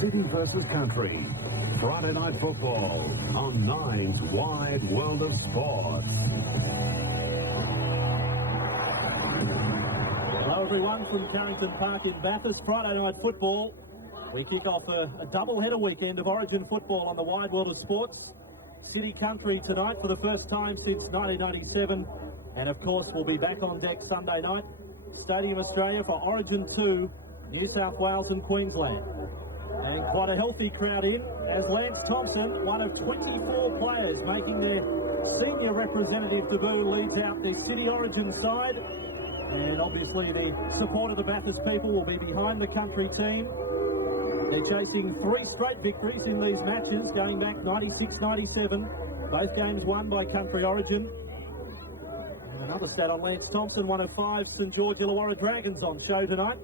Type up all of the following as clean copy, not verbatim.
City versus country. Friday night football on Nine's Wide World of Sport. Hello everyone from Carrington Park in Bathurst. Friday night football. We kick off a double-header weekend of Origin football on the Wide World of Sports. City country tonight for the first time since 1997. And of course we'll be back on deck Sunday night. Stadium Australia for Origin 2, New South Wales and Queensland. And quite a healthy crowd in, as Lance Thompson, one of 24 players making their senior representative debut, leads out the City Origin side. And obviously the support of the Bathurst people will be behind the country team. They're chasing 3 straight victories in these matches, going back 96-97. Both games won by Country Origin. And another stat on Lance Thompson, one of 5 St George Illawarra Dragons on show tonight.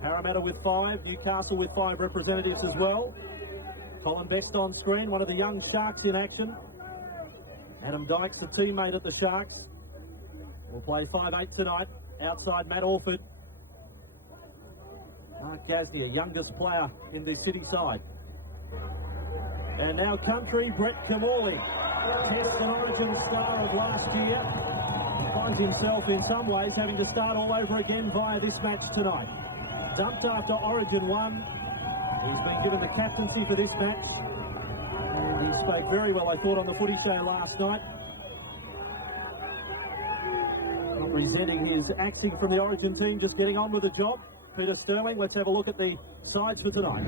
Parramatta with 5, Newcastle with 5 representatives as well. Colin Best on screen, one of the young Sharks in action. Adam Dykes, a teammate at the Sharks, will play 5'8" tonight, outside Matt Orford. Mark Gasnier, youngest player in the City side. And now country, Brett Kamali, Test and Origin star of last year, finds himself in some ways having to start all over again via this match tonight. Dumped after Origin 1. He's been given the captaincy for this match. And he spoke very well, I thought, on the footy show last night. Not resenting his axing from the Origin team, just getting on with the job. Peter Sterling, let's have a look at the sides for tonight.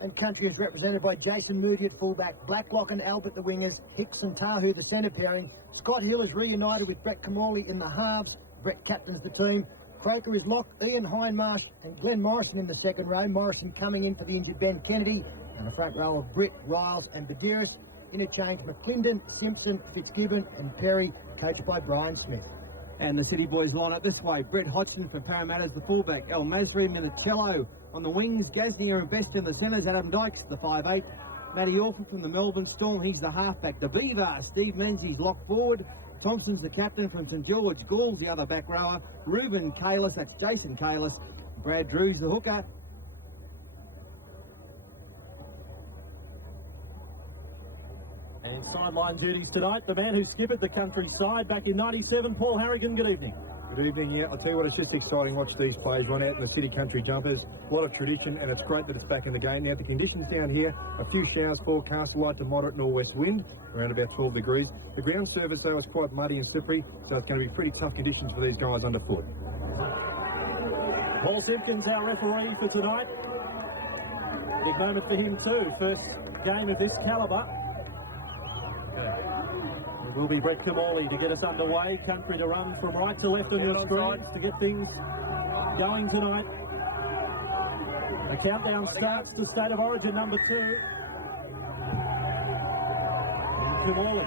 And country is represented by Jason Moody at fullback, Blacklock and Albert the wingers, Hicks and Tahu the centre pairing. Scott Hill is reunited with Brett Kamali in the halves. Brett captains the team. Croker is locked, Ian Hindmarsh and Glenn Morrison in the second row. Morrison coming in for the injured Ben Kennedy. And the front row of Britt, Riles and Badiris. Interchange McClendon, Simpson, Fitzgibbon and Perry, coached by Brian Smith. And the City boys line up this way. Brett Hodgson for Parramatta's the fullback. El Masri and Minicello on the wings. Gasnier and Best in the centres. Adam Dykes, the 5'8". Matty Orford from the Melbourne Storm, he's the halfback. The Beaver, Steve Menzies locked forward. Thompson's the captain from St George. Gould's the other back rower. Ruben Kalis, that's Jason Kalis. Brad Drew's the hooker. And sideline duties tonight, the man who skippered the country side back in 97, Paul Harrigan, good evening. Good evening, yeah. I'll tell you what, it's just exciting to watch these players run out in the City country jumpers. A lot of tradition, and it's great that it's back in the game. Now, the conditions down here, a few showers forecast, light to moderate northwest wind, around about 12 degrees. The ground surface, though, is quite muddy and slippery, so it's going to be pretty tough conditions for these guys underfoot. Paul Simpkins, our referee for tonight. Big moment for him too, first game of this calibre. It will be Brett Kamali to get us underway. Country to run from right to left on your screens to get things going tonight. The countdown starts to State of Origin number 2. And Kamali.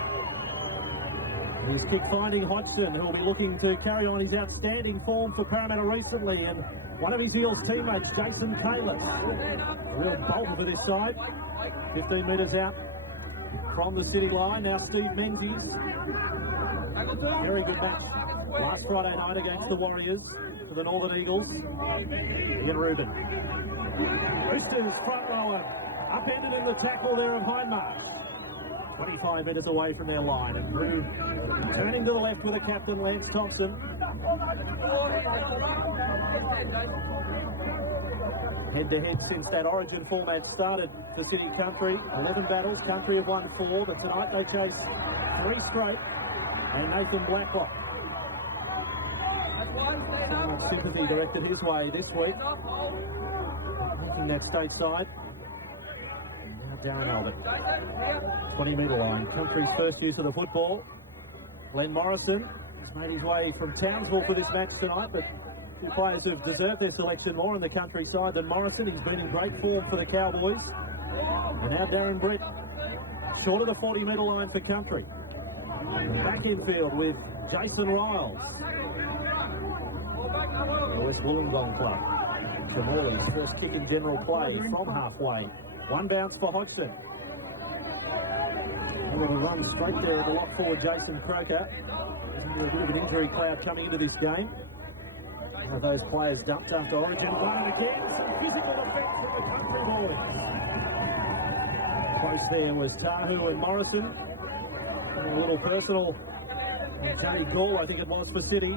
His kick finding Hodgson, who will be looking to carry on his outstanding form for Parramatta recently. And one of his Eels teammates, Jason Kalis. A real bolter for this side. 15 metres out from the City line. Now Steve Menzies. Very good match last Friday night against the Warriors for the Northern Eagles. Ian Rubin. Roosters front rower upended in the tackle there of Hindmarsh. 25 metres away from their line. And Drew turning to the left with the captain, Lance Thompson. Head-to-head since that Origin format started for City Country. 11 battles, Country have won 4, but tonight they chase 3 straight. And Nathan Blacklock. Sympathy directed his way this week. Making that straight side. And now Darren Albert. 20-metre line. Country's first use of the football. Glenn Morrison has made his way from Townsville for this match tonight, but two players who've deserved their selection more on the country side than Morrison. He's been in great form for the Cowboys. And now Dan Britt, short of the 40-metre line for country. Back in field with Jason Riles. The West Wollongong club. Kamali's first kick in general play from halfway. One bounce for Hodgson. Able to run straight there at the lock forward, Jason Croker. There's a bit of an injury cloud coming into this game. One of those players dumped after Origin. Running again, some physical effect from the country boys. Close there was Tahu and Morrison. And a little personal. And Johnny Gall, I think it was, for City.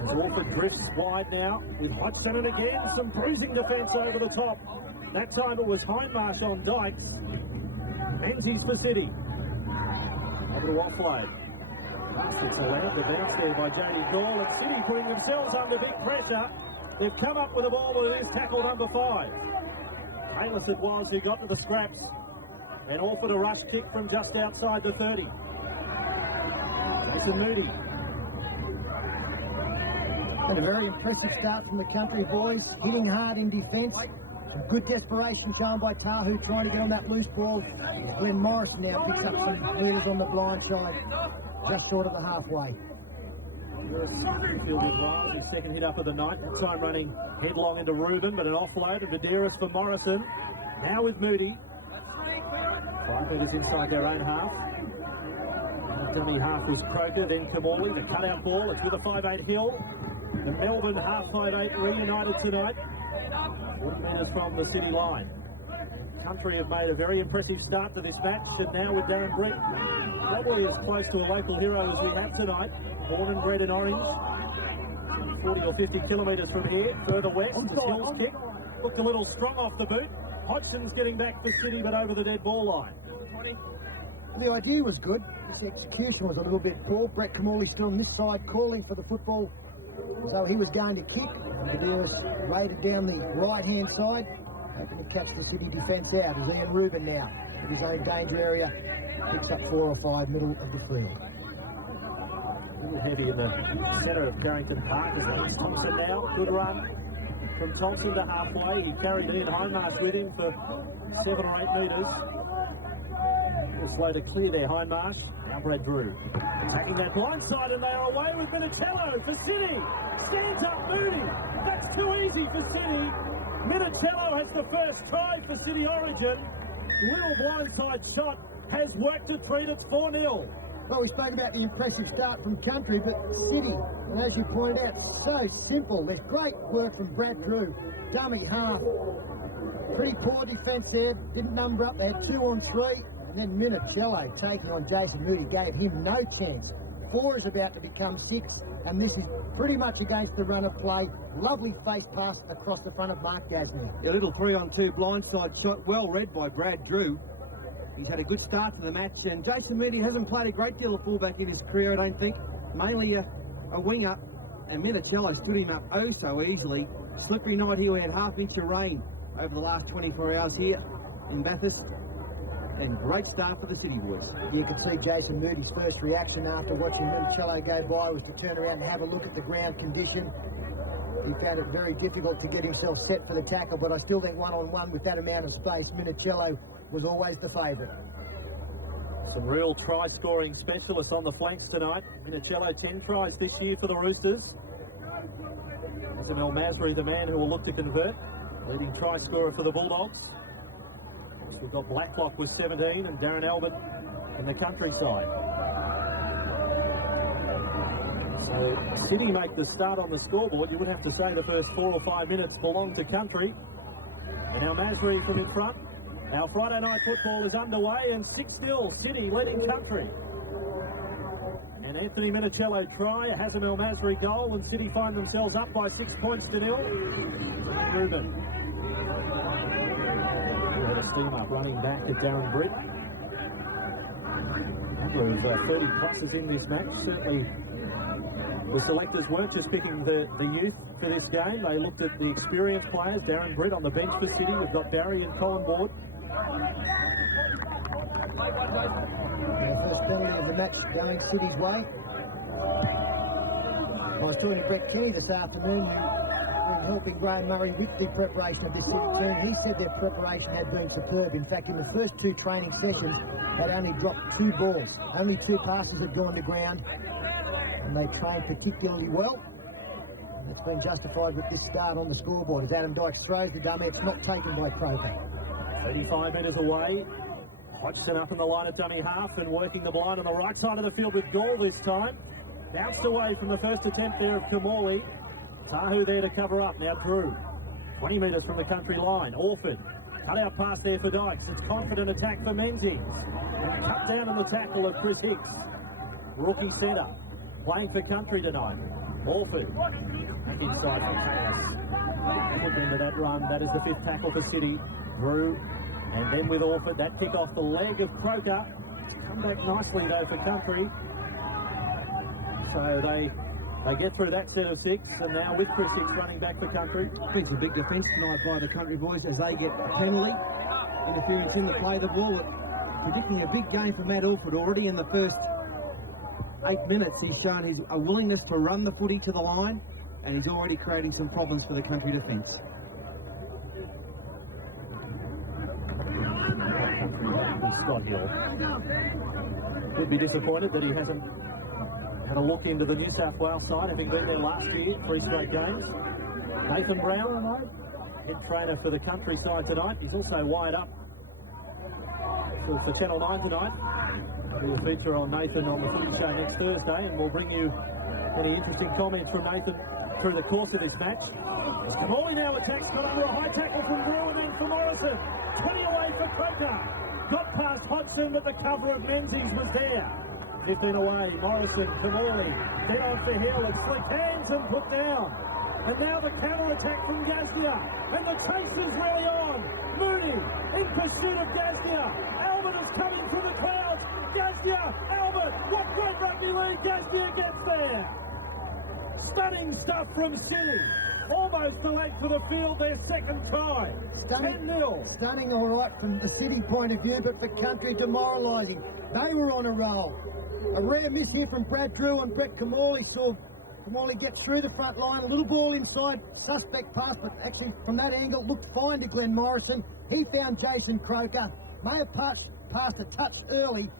As Alfred drifts wide now with Hodgson, and again some bruising defence over the top. That time it was Hindmarsh on Dykes. Menzies for City. Able to offload. It's allowed the bounce there by Johnny Gall. And City putting themselves under big pressure. They've come up with a ball that is tackle number 5. Payless it was who got to the scraps. And offered a rush kick from just outside the 30. Jason Moody. And a very impressive start from the country boys, hitting hard in defence. Some good desperation shown by Tahu trying to get on that loose ball. Glenn Morrison now picks up some meters on the blind side, just short of the halfway. His second hit up of the night, that time running headlong into Reuben, but an offload of Vidaris for Morrison. Now with Moody. 5 metres inside their own half. Dummy half was Croker, then Kamali. The cutout ball, it's with a 5'8" Hill. The Melbourne half 5'8" reunited tonight. 40 metres from the city line. Country have made a very impressive start to this match, and now with Darren Britt, probably as close to a local hero as we have tonight. Born and bred in Orange. 40 or 50 kilometres from here, further west. The Hills kick looked a little strong off the boot. Hodgson's getting back for City, but over the dead ball line. The idea was good. Its execution was a little bit poor. Brett Kamali still on this side, calling for the football. So he was going to kick. And Vidaris raided down the right-hand side, hoping to catch the City defence out. Is Ian Reuben now in his own danger area. Picks up 4 or 5 middle of the field. A little heavy in the centre of Carrington Park. It's Thompson now. Good run from Thompson to halfway. He carried it in Hindmarsh with him for 7 or 8 metres. Slow to clear there, Hindmarsh. Now Brad Drew. Taking that blind side, and they are away with Minicello for City. Stands up Moody. That's too easy for City. Minicello has the first try for City Origin. Little blindside shot has worked a treat. It's 4-0. Well, we spoke about the impressive start from Country, but City, and as you pointed out, so simple. There's great work from Brad Drew. Dummy half. Pretty poor defence there. Didn't number up. They had 2 on 3. And then Minicello taking on Jason Moody gave him no chance. 4 is about to become 6, and this is pretty much against the run of play. Lovely face pass across the front of Mark Gasnier. A little 3-on-2 blindside shot, well read by Brad Drew. He's had a good start to the match, and Jason Moody hasn't played a great deal of fullback in his career, I don't think. Mainly a winger, and Minicello stood him up oh so easily. Slippery night here, we had half inch of rain over the last 24 hours here in Bathurst. And great start for the City boys. You can see Jason Moody's first reaction after watching Minicello go by was to turn around and have a look at the ground condition. He found it very difficult to get himself set for the tackle, but I still think one-on-one with that amount of space, Minicello was always the favourite. Some real try-scoring specialists on the flanks tonight. Minicello 10 tries this year for the Roosters. El Masri, the man who will look to convert, leading try-scorer for the Bulldogs. We've got Blacklock with 17 and Darren Albert in the countryside. So City make the start on the scoreboard. You would have to say the first 4 or 5 minutes belong to Country. And El Masri from in front. Our Friday night football is underway, and 6-0 City leading Country. And Anthony Minicello try, Hazem El Masri goal, and City find themselves up by 6 points to 0. Reuben. Steam up, running back to Darren Britt. There's 30 pluses in this match. Certainly the selectors weren't just picking the youth for this game. They looked at the experienced players. Darren Britt on the bench for City. We've got Barry and Colin Ward. The first penalty of the match going City's way. I was talking to Brett Kenny this afternoon, helping Graham Murray with the preparation of this team. He said their preparation had been superb. In fact, in the first 2 training sessions, they'd only dropped 2 balls. Only 2 passes had gone to ground. and they train particularly well. And it's been justified with this start on the scoreboard. As Adam Dykes throws the dummy, it's not taken by Croker. 35 metres away. Hodgson up in the line at dummy half and working the blind on the right side of the field with Gall this time. Bounced away from the first attempt there of Kamali. Tahu there to cover up. Now Drew. 20 metres from the country line. Orford. Cut out pass there for Dykes. It's confident attack for Menzies. Cut down on the tackle of Chris Hicks. Rookie centre. Playing for country tonight. Orford. Inside for Taylor. Put into that run. That is the fifth tackle for City. Drew. And then with Orford, that kick off the leg of Croker. Come back nicely though for country. So they get through that set of six, and now with Chris Hicks running back for country. It's a big defence tonight by the country boys as they get a penalty. Interference in the play of the ball. Predicting a big game for Matt Orford already in the first 8 minutes. He's shown a willingness to run the footy to the line, and he's already creating some problems for the country defence. Scott Hill would be disappointed that he hasn't had a look into the New South Wales side, having been there last year, 3 straight games. Nathan Brown, head trainer for the country side tonight. He's also wired up for Channel 9 tonight. He will feature on Nathan on the Footy Show next Thursday, and we'll bring you any interesting comments from Nathan through the course of this match. As Kamali now attacks, got under a high tackle from Brew and then from Morrison. 20 away for Croker. Got past Hodgson, but the cover of Menzies was there. 15 away, Morrison, Kamali, then on to Hill, and slick hands and put down. And now the counter-attack from Gazia, and the chase is really on. Mooney in pursuit of Gazia. Albert is coming through the crowd. Gazia, Albert, what great rugby league. Gazia gets there. Stunning stuff from City. Almost the length of the field, their second try. 10-0. Stunning all right from the City point of view, but for country demoralising. They were on a roll. A rare miss here from Brad Drew and Brett Kamali. Saw Kamali get through the front line. A little ball inside. Suspect pass, but actually from that angle looked fine to Glenn Morrison. He found Jason Croker. May have passed a touch early.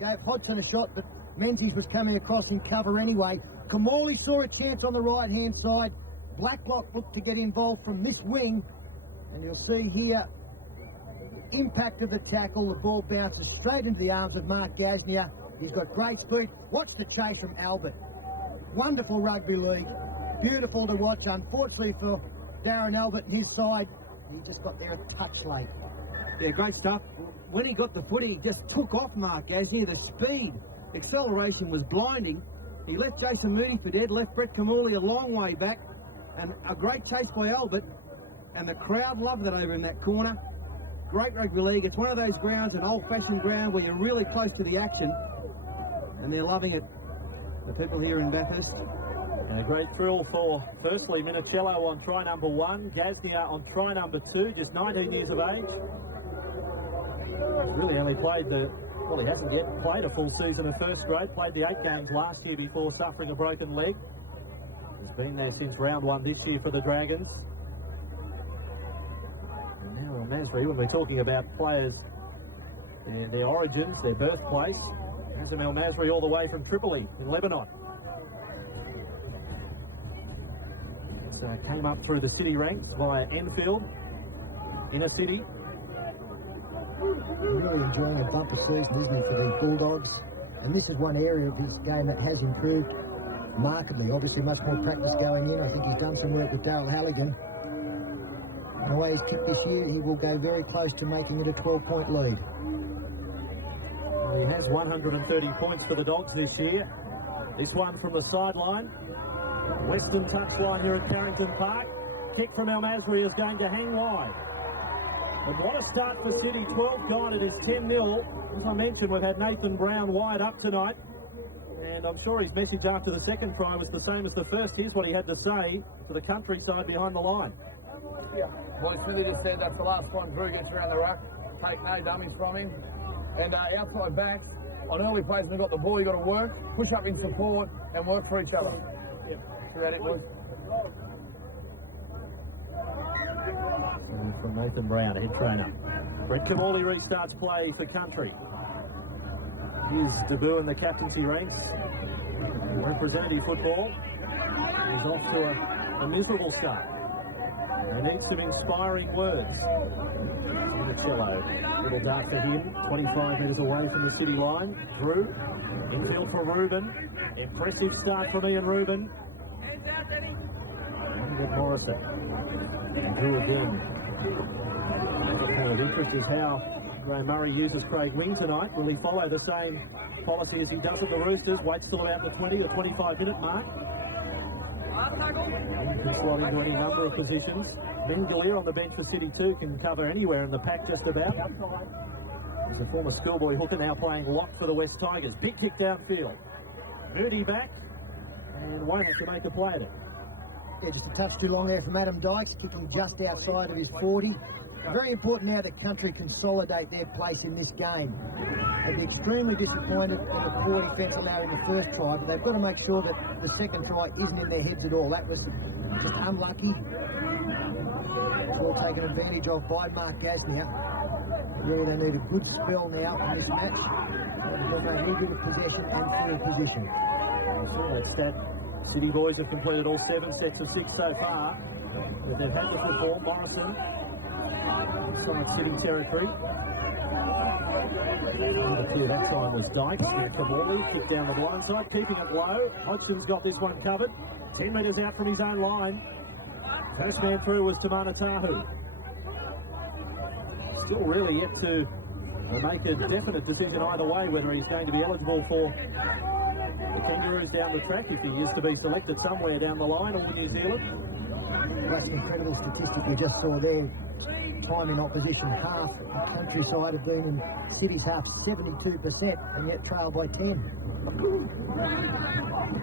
Gave Hodgson a shot, but Menzies was coming across in cover anyway. Kamali saw a chance on the right-hand side. Blacklock looked to get involved from this wing. And you'll see here, impact of the tackle. The ball bounces straight into the arms of Mark Gasnier. He's got great speed. Watch the chase from Albert. Wonderful rugby league. Beautiful to watch. Unfortunately for Darren Albert and his side, he just got there a touch late. Yeah, great stuff. When he got the footy, he just took off Mark Gasnier. The speed, acceleration was blinding. He left Jason Mooney for dead, left Brett Kamali a long way back, and a great chase by Albert, and the crowd loved it over in that corner. Great rugby league. It's one of those grounds, an old-fashioned ground where you're really close to the action, and they're loving it, the people here in Bathurst. And a great thrill for, firstly, Minicello on try number 1, Gasnier on try number 2, just 19 years of age. Really only played he hasn't yet played a full season of first grade, played the 8 games last year before suffering a broken leg. He's been there since round 1 this year for the Dragons. And now El Masri, when we're talking about players, their origins, their birthplace, Hazem El Masri all the way from Tripoli in Lebanon. So came up through the City ranks via Enfield, inner City. Really enjoying a bumper season, isn't he, for these Bulldogs? And this is one area of his game that has improved markedly. Obviously much more practice going in. I think he's done some work with Darryl Halligan. And the way he's kicked this year, he will go very close to making it a 12-point lead. He has 130 points for the Dogs this year. This one from the sideline. Western touchline here at Carrington Park. Kick from El Masri is going to hang wide. But what a start for City, 12 gone, it is 10-0. As I mentioned, we've had Nathan Brown wired up tonight. And I'm sure his message after the second try was the same as the first. Here's what he had to say to the countryside behind the line. Yeah, boys really just said that's the last one. Drew gets around the ruck, take no dummies from him. And outside backs, on early plays when they've got the ball, you've got to work, push up in support, and work for each other. See that it was? And from Nathan Brown, head trainer. Brett Kamali restarts play for country. His debut in the captaincy ranks representative football is off to a miserable start. They need some inspiring words. Cello, little dart for him, 25 metres away from the city line. Drew, infield for Reuben. Impressive start from Ian Reuben. And get Morrison. And Drew again. Of interest is how Graham Murray uses Craig Wing tonight. Will he follow the same policy as he does at the Roosters? Waits till about the 20 or 25 minute mark. He can slot into any number of positions. Mengalier on the bench for City 2 can cover anywhere in the pack just about. He's a former schoolboy hooker now playing lock for the West Tigers. Big kick downfield. Moody back and won't have to make a play at it. Yeah, just a touch too long there from Adam Dykes, kicking just outside of his 40. Very important now that Country consolidate their place in this game. They'd be extremely disappointed with the poor defence now in the first try, but they've got to make sure that the second try isn't in their heads at all. That was just unlucky. All taken advantage of by Mark Gasnier. Really, they need a good spell now in this match. They've got any good possession and field position. That's that. City boys have completed all 7 sets of 6 so far. But they've had the football. Morrison inside City territory. Number 2 that time was Dyke. To Morley, kick down the blind side, keeping it low. Hodgson's got this one covered. 10 metres out from his own line. First man through was Tamana Tahu. Still really yet to make a definite decision either way whether he's going to be eligible for the Kangaroos down the track if he is to be selected somewhere down the line or New Zealand. That's an incredible statistic we just saw there. Time in opposition, half the countryside have been in City's half 72% and yet trailed by 10.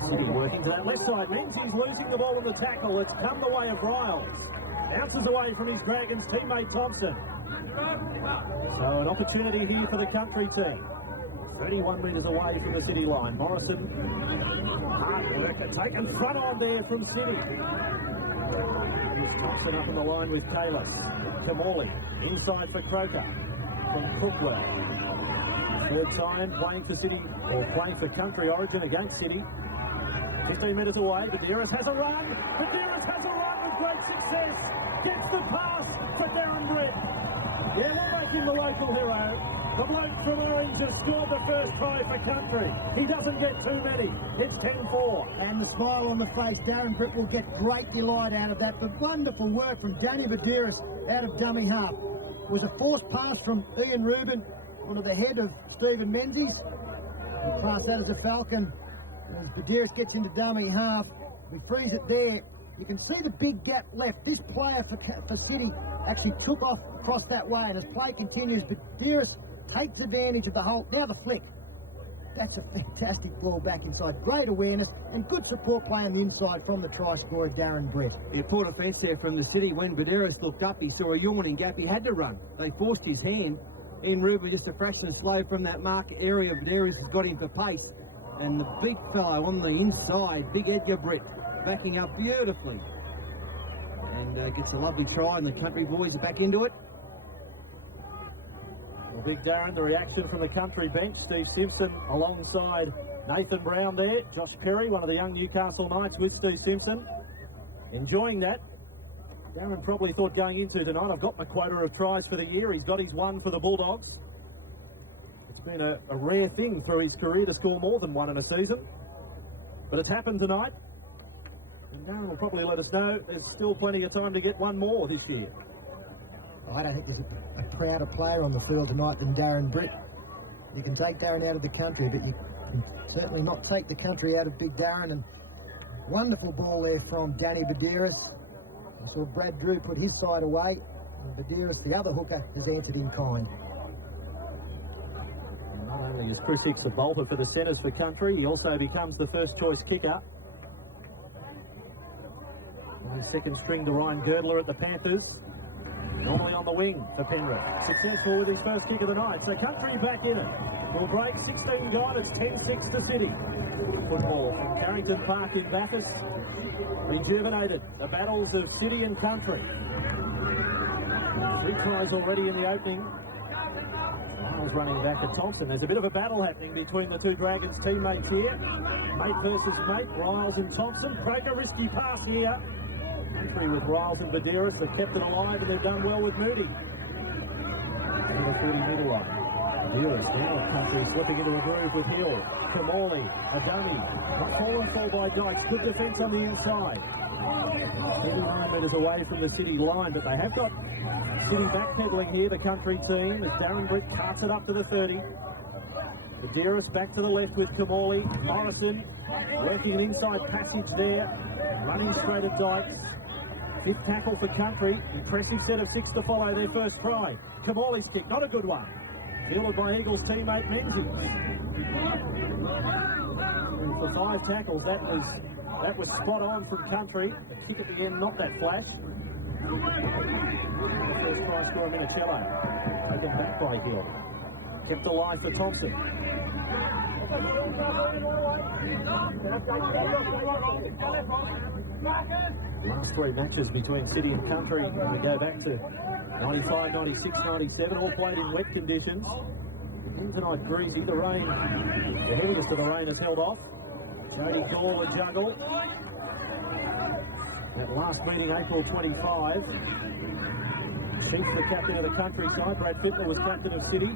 City working to that left side. Menzies losing the ball in the tackle. It's come the way of Riles. Bounces away from his Dragons teammate Thompson. So an opportunity here for the Country team. 31 metres away from the City line. Morrison, hard work to take and front on there from City. Thompson up on the line with Kalis. Kamali inside for Croker from Crookwell. Third time playing for City, or playing for Country Origin against City. 15 metres away, Bathurst has a run. Bathurst has a run with great success. Gets the pass for Darren Britt. Yeah, they're making the local hero. The bloke from Orange has scored the first try for Country. He doesn't get too many. It's 10-4. And the smile on the face, Darren Britt will get great delight out of that. The wonderful work from Danny Bathurst out of dummy half. It was a forced pass from Ian Reuben onto the head of Stephen Menzies. He passed that as a Falcon. As Bathurst gets into dummy half, we freeze it there. You can see the big gap left. This player for City actually took off across that way, and as play continues, Bathurst takes advantage of the hole. Now the flick. That's a fantastic ball back inside. Great awareness and good support play on the inside from the try scorer, Darren Brett. The poor defence there from the City. When Bathurst looked up, he saw a yawning gap. He had to run. They forced his hand. Ian Reuben just a fraction slow from that mark area. Bathurst has got him for pace. And the big fellow on the inside, big Edgar Brett, backing up beautifully. And gets a lovely try, and the Country boys are back into it. Well, big Darren, the reaction from the Country bench. Steve Simpson alongside Nathan Brown there. Josh Perry, one of the young Newcastle Knights with Steve Simpson. Enjoying that. Darren probably thought going into tonight, I've got my quota of tries for the year. He's got his one for the Bulldogs. It's been a rare thing through his career to score more than one in a season. But it's happened tonight. And Darren will probably let us know there's still plenty of time to get one more this year. I don't think there's a prouder player on the field tonight than Darren Britt. You can take Darren out of the Country, but you can certainly not take the Country out of big Darren. And wonderful ball there from Danny Bathurst. I saw Brad Drew put his side away, and Bathurst, the other hooker, has answered in kind. And not only is Chris Hicks the bolter for the centres for Country, he also becomes the first choice kicker. And his second string to Ryan Girdler at the Panthers. Normally on the wing for Penrith. Successful with his first kick of the night. So Country back in it. Will break 16 gone. It's 10-6 to City. Football from Carrington Park in Bathurst. Rejuvenated. The battles of City and Country. 3 tries already in the opening. Miles running back to Thompson. There's a bit of a battle happening between the two Dragons teammates here. Mate versus mate, Riles and Thompson. Croker, risky pass here. Country with Riles and Bathurst have kept it alive and they've done well with Moody. To the 40 middle line. Bathurst now Country slipping into the groove with Hill. Kamali, a dummy. Not fallen for by Dykes. Good defence on the inside. 79 metres away from the City line, but they have got City backpedaling here, the Country team, as Darren Britt carts it up to the 30. Bathurst back to the left with Kamali. Morrison working an inside passage there, running straight at Dykes. Fifth tackle for Country. Impressive set of 6 to follow their first try. Kamali's kick, not a good one. Fielded by Eagles teammate Menzies. For 5 tackles, that was spot on from Country. The kick at the end, not that flash. First try score Minicello. Taken back by Hill. Kept alive for Thompson. Last 3 matches between City and Country, and we go back to 95, 96, 97, all played in wet conditions. In tonight, breezy. The rain, the heaviest of the rain has held off. Jody Gall a juggle. That last meeting, April 25. Keeps the captain of the Country side. Brad Fittler was captain of City.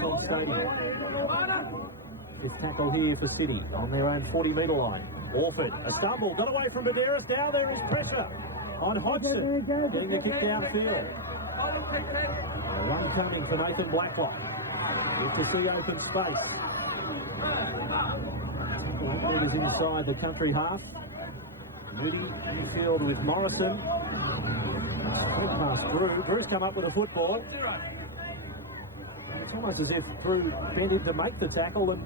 From Stadium. This tackle here for City on their own 40-metre line. Orford, a stumble, got away from Bathurst. Now there is pressure on Hodgson, getting the kick downfield. A run coming from Nathan Blacklock. It's to see open space. 8 metres inside the Country half. Moody in field with Morrison. Quick pass through. Bruce come up with a football. It's almost as if Drew bent in to make the tackle and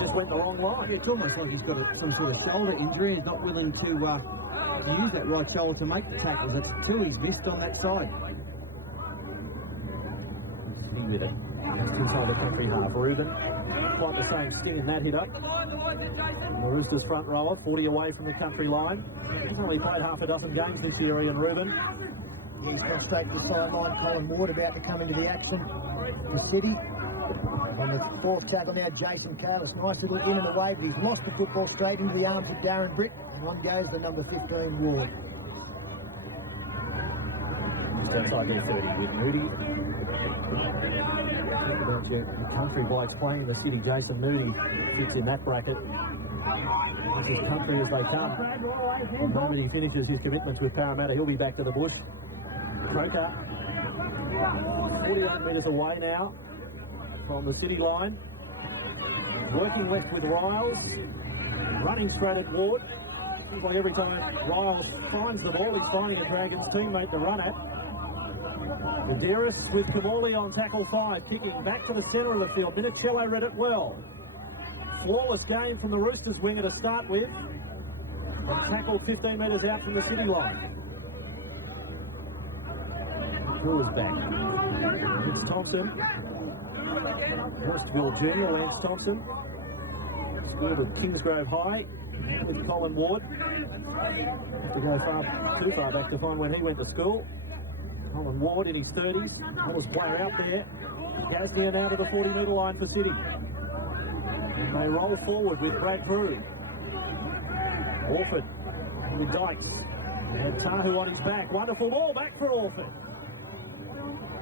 just went the wrong line. It's almost like he's got some sort of shoulder injury. He's not willing to use that right shoulder to make the tackles. That's 2 he's missed on that side. See with it. Inside the Country half. Reuben, quite the same sting in that hit up. The Roosters front rower, 40 away from the Country line. He's only played half a dozen games this year, Ian Reuben. He's gone straight to the sideline. Colin Ward about to come into the action for City. On the 4th tackle now, Jason Carlos. Nice little in and away, but he's lost the football straight into the arms of Darren Britt. And on goes the number 15, Ward. Just outside their 30 with Moody. The Country blokes playing the City. Jason Moody fits in that bracket. This is Country as they come. The moment he finishes his commitments with Parramatta, he'll be back to the bush. Croker, 48 metres away now from the City line. Working left with Riles. Running straight at Ward. Seems like every time Riles finds the ball, he's finding a Dragons teammate to run at. Bathurst with Kamali on tackle 5, kicking back to the centre of the field. Minicello read it well. Flawless game from the Roosters winger to start with. And tackled 15 metres out from the City line. Brewer's back. It's Thompson. Hurstville Jr. Lance Thompson. Schooled at Kingsgrove High with Colin Ward. To go too far back to find when he went to school. Colin Ward in his 30s. Tallest player out there. Gasnier now to the 40-metre line for City. And they roll forward with Brad Drew. Orford with Dykes. And Tahu on his back. Wonderful ball back for Orford.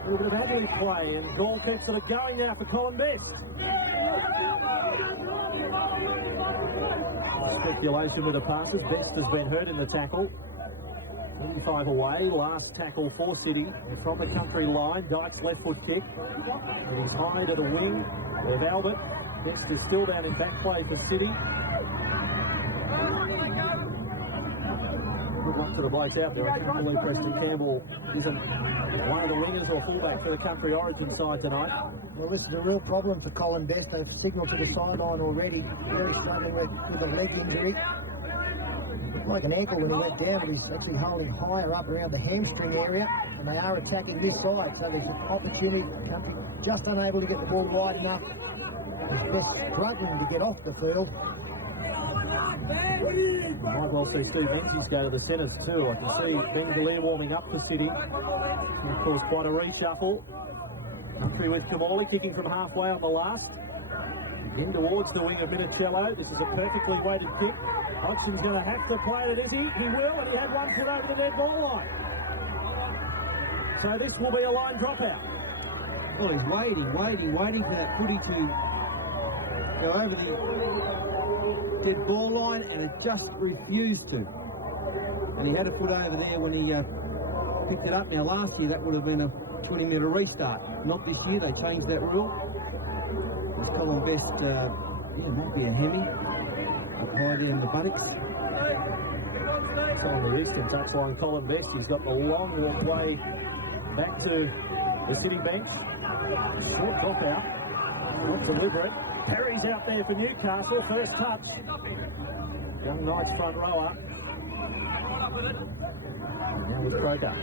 A little bit of admin play, and Gall keeps it going now for Colin Best. Speculation with the passes. Best has been hurt in the tackle. 25 away, last tackle for City. It's on the Country line. Dykes left foot kick. And he's high to the wing of Albert. Best is still down in back play for City. Good luck to the blokes out there. I can't believe Preston Campbell isn't one of the wingers or fullbacks for the Country Origin side tonight. Well, this is a real problem for Colin Best. They've signalled to the sideline already. Very struggling with a leg injury. Looked like an ankle when he went down, but he's actually holding higher up around the hamstring area, and they are attacking this side, so there's an opportunity. The Country just unable to get the ball wide enough. He's Best struggling to get off the field. Might well see Steve Menzies go to the centres too. I can see Ben Galea warming up for City. And of course, quite a reshuffle. Country with Kamali kicking from halfway on the last. In towards the wing of Minicello. This is a perfectly weighted kick. Hudson's going to have to play it, is he? He will, and he had one put over the dead ball line. So this will be a line dropout. Well, he's waiting for that footy to go over the dead ball line, and it just refused to. And he had a foot over there when he picked it up. Now, last year that would have been a 20-metre restart. Not this year, they changed that rule. It's Colin Best, might be a Hemi, up high there in the buttocks. On the eastern touchline, Colin Best, he's got the long way back to the City bench. Short drop out, not deliberate. Perry's out there for Newcastle, first touch. Young Knights front rower. Now with Croker.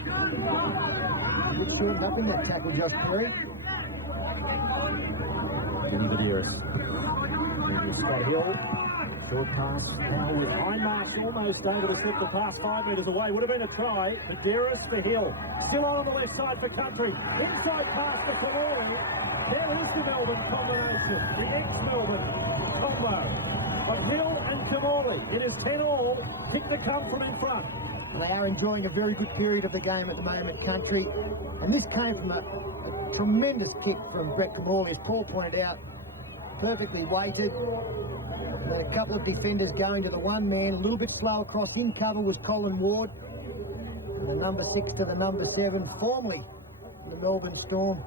He's doing nothing that tackle, Josh Perry. Vinny Bathurst. Scott Hill. Short pass. Now with Hindmarsh almost able to set the pass 5 metres away. Would have been a try. Bathurst to Hill. Still on the left side for Country. Inside pass for Kamali. There is the Melbourne combination. The ex-Melbourne combo of Hill and Kamali. It is 10-all. Pick the come from in front. They are enjoying a very good period of the game at the moment, Country. And this came from a tremendous kick from Brett Kamali, as Paul pointed out. Perfectly weighted. And a couple of defenders going to the one man. A little bit slow across in cover was Colin Ward. And the number 6 to the number 7, formerly the Melbourne Storm.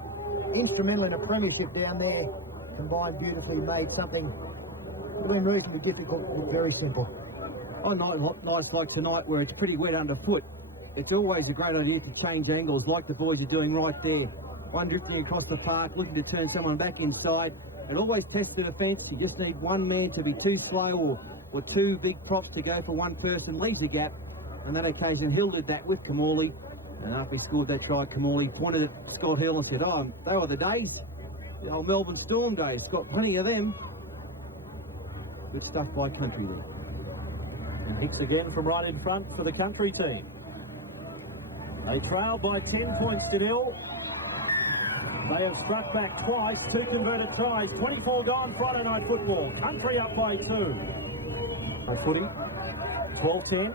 Instrumental in a premiership down there. Combined beautifully, made something really reasonably difficult but very simple. On nights like tonight where it's pretty wet underfoot, it's always a great idea to change angles like the boys are doing right there. One drifting across the park, looking to turn someone back inside. It always tests the defence. You just need one man to be too slow or two big props to go for one person, leaves a gap. On that occasion, Hill did that with Kamali. And after he scored that try, Kamali pointed at Scott Hill and said, "Oh, they were the days, the old Melbourne Storm days. Got plenty of them." Good stuff by Country there. And hits again from right in front for the Country team. They trailed by 10 points to 0. They have struck back twice, 2 converted tries, 24 gone Friday night football. Country up by 2. By footy, 12-10.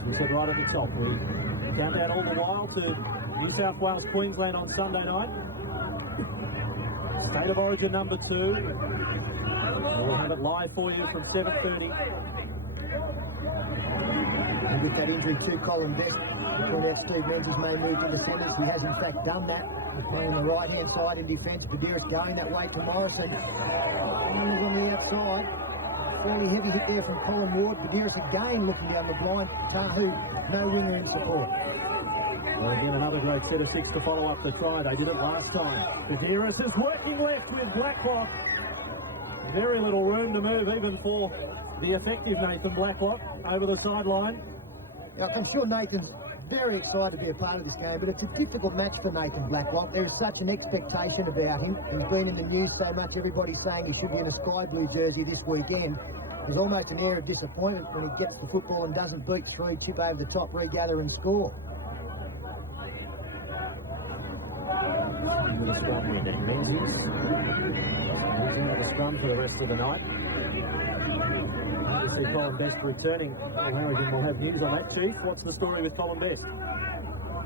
As we said right at the top, we count out all the while to New South Wales, Queensland on Sunday night. State of Origin number 2. We'll have it live for you from 7:30. And with that injury to Colin Best, we point out Steve Menzies may move to the centres. He has in fact done that. He's playing on the right-hand side in defence. Bathurst going that way to Morrison. He's on the outside. Fairly heavy hit there from Colin Ward. Bathurst again looking down the blind. Tahu, no winger in support. Well, again, another great set of 6 to follow up the try. They did it last time. Bathurst is working left with Blacklock. Very little room to move, even for the effective Nathan Blacklock over the sideline. Yeah, I'm sure Nathan's very excited to be a part of this game, but it's a difficult match for Nathan Blacklock. There is such an expectation about him. He's been in the news so much, everybody's saying he should be in a sky blue jersey this weekend. There's almost an air of disappointment when he gets the football and doesn't beat 3, chip over the top, regather and score. Into the scrum here then. Menzies. Into the scrum for the rest of the night. You see Colin Best returning. Well, Harrigan will have news on that, Chief. What's the story with Colin Best?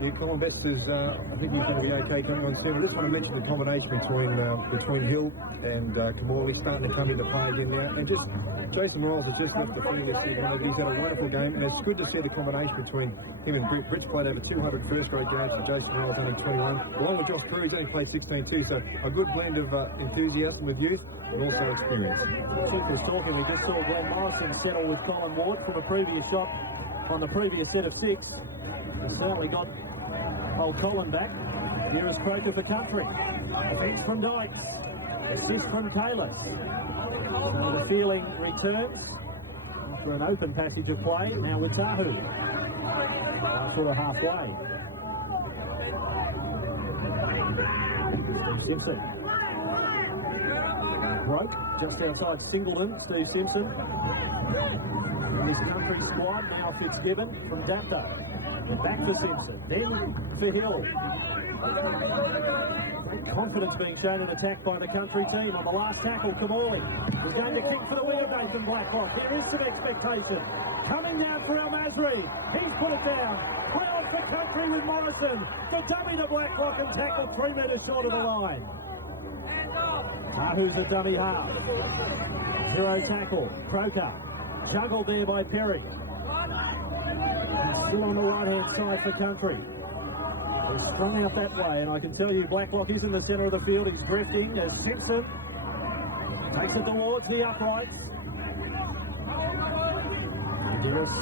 Yeah, Colin Best is, I think he's going to be okay going on soon. I just want to mention the combination between Hill and Kamali starting to come into play again now. And just Jason Miles has just left the thing this season. He's had a wonderful game, and it's good to see the combination between him and Britt. Britt's played over 200 first-grade games, and Jason Miles only 21. Along with Josh Crew, he's only played 16 too. So a good blend of enthusiasm with youth and also experience. Chief was talking. We just saw Glenn Morrison settle with Colin Ward from a previous shot on the previous set of 6. He certainly got old Colin back. Here is Croker for Country. Defence from Dykes. Assist from Taylor. The feeling returns after an open passage of play. Now with Tahu. Sort of halfway. Simpson. Broke just outside Singleton, Steve Simpson. His country squad, now Fitzgibbon from Dapto. Back to Simpson, then to Hill. Great confidence being shown in attack by the country team. On the last tackle, Kamali is going to kick for the wheel, Nathan Blacklock. There is some expectation. Coming down for El Masri. He's put it down. Well for country with Morrison. The dummy to Blacklock and tackle 3 metres short of the line. Who's a dummy half? Zero tackle. Croker. Juggled there by Perry. He's still on the right-hand side for country. He's strung out that way, and I can tell you Blacklock is in the centre of the field. He's drifting as Simpson takes it towards the uprights. This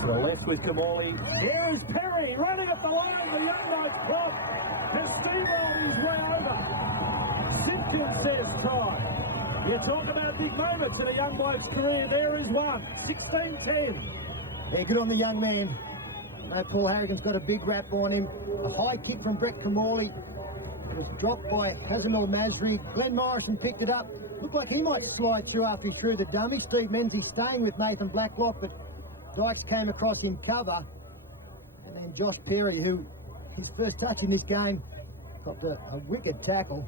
to the left with Kamali. Here's Perry running up the line. The young Knights club has steamrolled his way over. Simpson says time. You talk about big moments in a young bloke's career. There is one. 16-10. Yeah, good on the young man. No, Paul Harrigan's got a big rap on him. A high kick from Brett Kamali. It was dropped by Hazem El Masri. Glenn Morrison picked it up. Looked like he might slide through after he threw the dummy. Steve Menzies staying with Nathan Blacklock, but Dykes came across in cover. And then Josh Perry, who his first touch in this game, got a wicked tackle.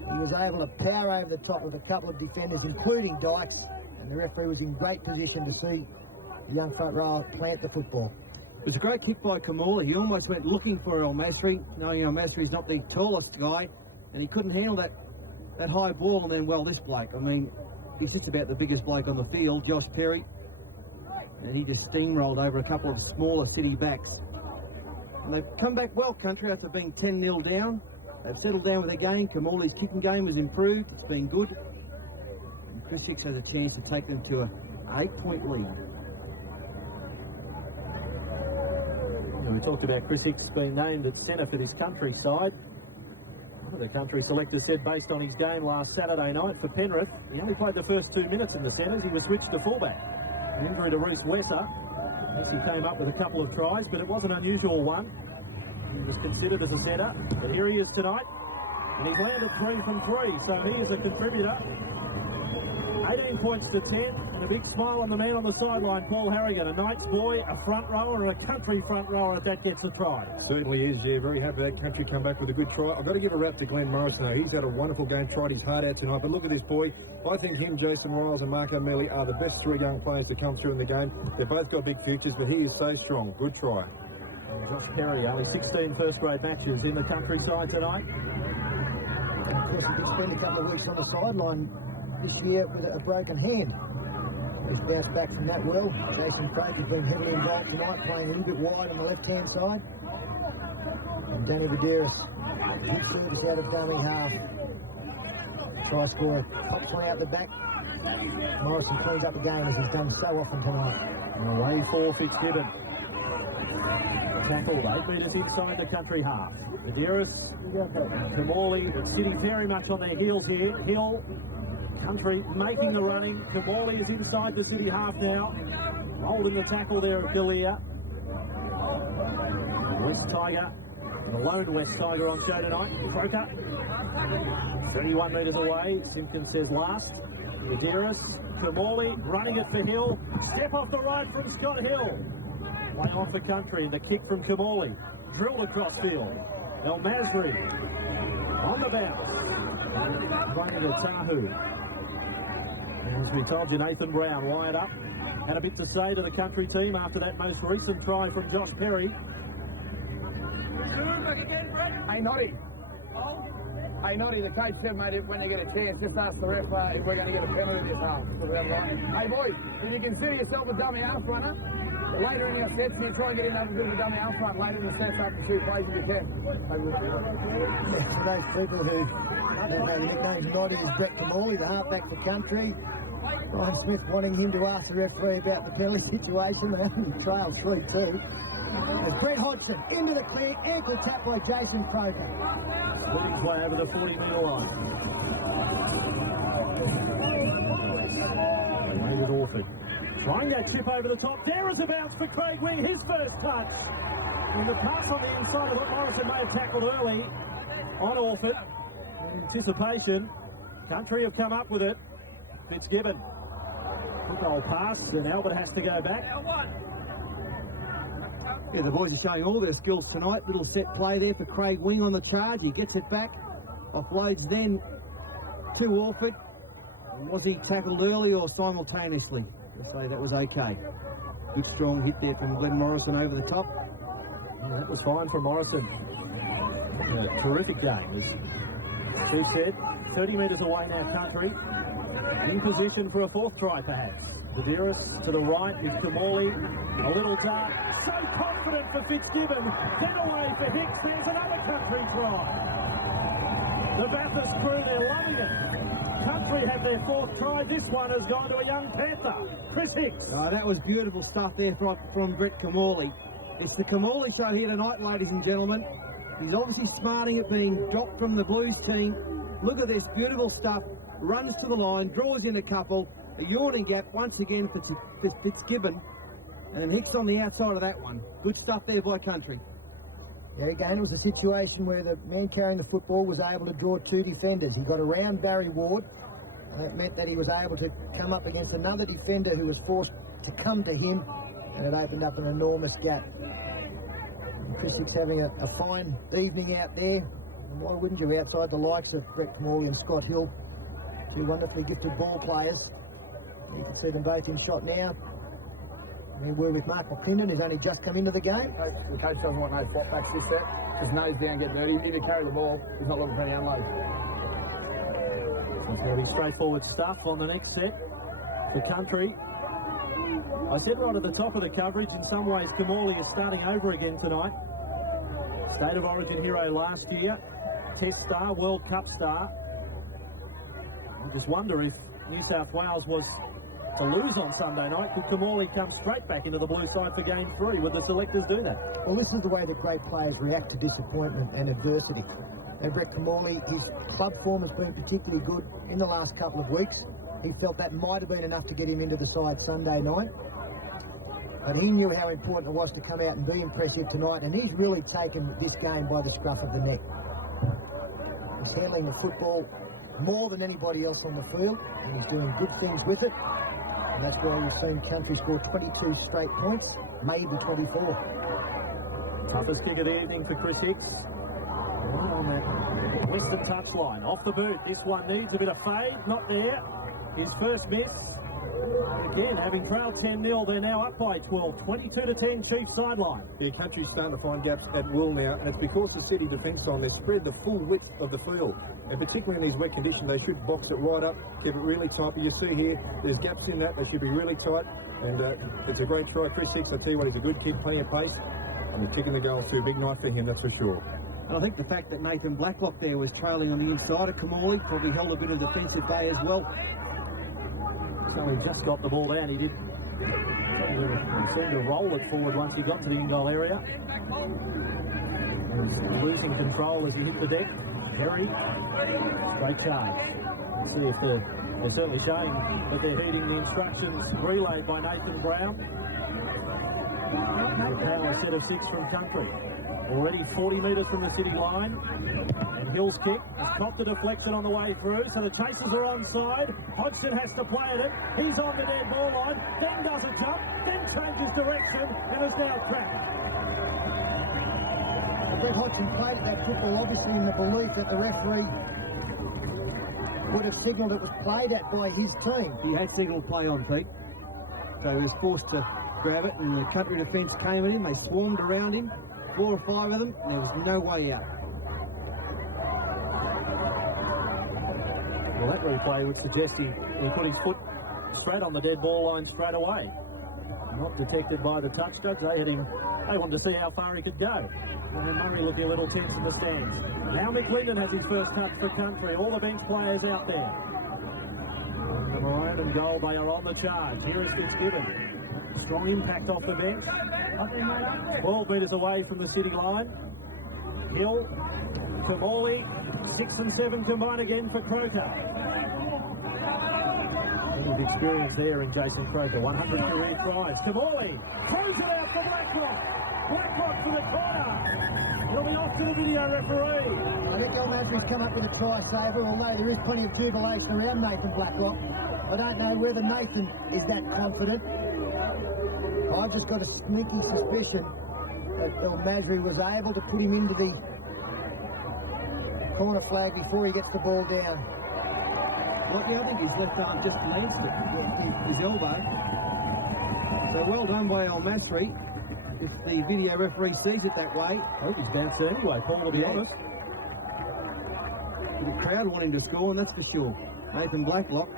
He was able to power over the top of a couple of defenders, including Dykes, and the referee was in great position to see the young front rower plant the football. It was a great kick by Kamali. He almost went looking for El Masri, knowing El Masri's not the tallest guy, and he couldn't handle that high ball. And then, well, this bloke, I mean, he's just about the biggest bloke on the field, Josh Perry, and he just steamrolled over a couple of smaller city backs. And they've come back well, country, after being 10-0 down. They've settled down with the game. Kamali's kicking game has improved. It's been good. And Chris Hicks has a chance to take them to an 8-point lead. We talked about Chris Hicks being named at centre for this country side. The country selector said based on his game last Saturday night for Penrith, he only played the first 2 minutes in the centres. He was switched to fullback. An injury to Reece Lesser. He came up with a couple of tries, but it was an unusual one. He was considered as a centre, but here he is tonight, and he's landed 3 from 3, so he is a contributor. 18 points to 10, and a big smile on the man on the sideline, Paul Harrigan, a Knights boy, a front rower, and a country front rower if that gets a try. Certainly is, yeah. Very happy that country come back with a good try. I've got to give a rap to Glenn Morrison, though. He's had a wonderful game, tried his heart out tonight, but look at this boy. I think him, Jason Riles and Mark O'Malley are the best 3 young players to come through in the game. They've both got big futures, but he is so strong. Good try. Josh Perry, only 16 first-grade matches in the countryside tonight. And of course, he did spend a couple of weeks on the sideline this year with a broken hand. He's bounced back from that well. Jason Craig has been heavily involved tonight, playing a little bit wide on the left-hand side. And Danny Vidaris, good service out of dummy half. Try scorer, pops one out the back. Morrison cleans up the game as he's done so often tonight. And away for Fitzgibbon. Tackle 8 metres inside the country half. Vidaris, Kamali, with City very much on their heels here. Hill, country making the running. Kamali is inside the City half now. Holding the tackle there of Galea. West Tiger, the lone West Tiger on show tonight. Croker, 31 metres away. Simpkins says last. Vidaris, Kamali running it for Hill. Step off the right from Scott Hill. Way off the country, the kick from Kamali. Drilled across field. El Masri on the bounce. Running to Tahu. As we told you, Nathan Brown wired up. Had a bit to say to the country team after that most recent try from Josh Perry. Hey, Noddy. Hey, Noddy, the coach said, mate, when you get a chance, just ask the ref if we're going to get a penalty this half. Hey, boys, if you consider yourself a dummy half runner, later in your sets, you try and get in over a dummy half run later in the sets after 2 plays if you can. For those people who don't know the nickname Noddy is Brett Kamali, the halfback for country. Brian Smith wanting him to ask the referee about the penalty situation. They only trail 3-2. As Brett Hodgson into the clear, ankle tap by Jason Croker. Speeding play over the 40-metre line. David Orford. Trying that chip over the top. There is a bounce for Craig Wing, his first touch. And the pass on the inside of what Morrison may have tackled early on Orford. In anticipation. Country have come up with it. Fitzgibbon. Good goal pass, and Albert has to go back. Yeah, the boys are showing all their skills tonight. Little set play there for Craig Wing on the charge. He gets it back. Offloads then to Orford. Was he tackled early or simultaneously? I'll say that was okay. Good strong hit there from Glenn Morrison over the top. Yeah, that was fine from Morrison. Yeah, terrific game. Two said, 30 metres away now, Country. In position for a fourth try, perhaps. Badiris to the right with Kamali. A little dark. So confident for Fitzgibbon. Then away for Hicks. There's another Country try. The Bathurst crew, they're loving it. Country had their fourth try. This one has gone to a young Panther, Chris Hicks. Oh, that was beautiful stuff there from Brett Kamali. It's the Kamali show here tonight, ladies and gentlemen. He's obviously smarting at being dropped from the Blues team. Look at this beautiful stuff. Runs to the line, draws in a couple. A yawning gap once again for Fitzgibbon. And then Hicks on the outside of that one. Good stuff there by Country. Yeah, again, it was a situation where the man carrying the football was able to draw two defenders. He got around Barry Ward, and it meant that he was able to come up against another defender who was forced to come to him, and it opened up an enormous gap. And Chris Hicks having a fine evening out there. And why wouldn't you, outside the likes of Brett Morley and Scott Hill, two wonderfully gifted ball players. You can see them both in shot now. And we're with Mark McClendon, who's only just come into the game. The coach doesn't want no flop backs this set. His nose down, get dirty. He need to carry the ball. He's not looking for any unload. It's going to be straightforward stuff on the next set. The Country. I said right at the top of the coverage, in some ways, Kamali is starting over again tonight. State of Origin hero last year. Test star, World Cup star. I just wonder if New South Wales was to lose on Sunday night, could Kamali come straight back into the blue side for game 3? Would the selectors do that? Well, this is the way that great players react to disappointment and adversity. And Brett Kamali, his club form has been particularly good in the last couple of weeks. He felt that might have been enough to get him into the side Sunday night. But he knew how important it was to come out and be impressive tonight, and he's really taken this game by the scruff of the neck. He's handling the football more than anybody else on the field, and he's doing good things with it. And that's why we've seen Country score 22 straight points, maybe 24. Toughest kick of the evening for Chris Hicks. On the western touchline, off the boot. This one needs a bit of fade, not there. His first miss. Again, having trailed 10-0, they're now up by 12. 22-10, Chiefs sideline. The Country's starting to find gaps at will now, and it's because the City defence time, they spread the full width of the field. And particularly in these wet conditions, they should box it right up, keep it really tight. But you see here, there's gaps in that. They should be really tight. And it's a great try. Chris Hicks, I tell you what, he's a good kid, plenty of pace. And the kicking the goal through, big night for him, that's for sure. And I think the fact that Nathan Blacklock there was trailing on the inside of Kamali probably held a bit of defensive day as well. So he just got the ball down. He did seem to roll it forward once he got to the in-goal area. He's losing control as he hit the deck. Perry, great charge. See if they're certainly showing that they're heeding the instructions relayed by Nathan Brown. Now a set of 6 from Country. Already 40 metres from the city line. And Hill's kick is topped and deflected on the way through, so the Chasers are onside. Hodgson has to play at it. He's on the dead ball line. Then doesn't jump. Then changes direction and is now trapped. Brett Hodgson played that football obviously in the belief that the referee would have signalled it was played at by his team. He had signalled play on, Pete. So he was forced to grab it, and the Country defence came in. They swarmed around him. 4 or 5 of them, and there was no way out. Well, that replay would suggest he put his foot straight on the dead ball line straight away. Not detected by the touch judge. They wanted to see how far he could go. And then Murray looking a little tense in the stands. Now McClendon has his first touch for Country. All the bench players out there. The maroon and gold, they are on the charge. Here is Fitzgibbon. Strong impact off the bench. 12 metres away from the city line. Hill to Morley. 6 and 7 combined again for Crota. And his experience there in Jason Croker. 100 career tries. Tamorley throws it out for Blackrock. Blackrock to the corner. It'll be off to the video referee. I think El Masri's come up with a try saver, although there is plenty of jubilation around Nathan Blackrock. I don't know whether Nathan is that confident. I've just got a sneaking suspicion that El Masri was able to put him into the corner flag before he gets the ball down. Well, yeah, I think he's just glanced it with his elbow. So well done by El Masri. If the video referee sees it that way, I hope he's bounced it anyway, Paul, to be honest. The crowd wanting to score, and that's for sure. Nathan Blacklock,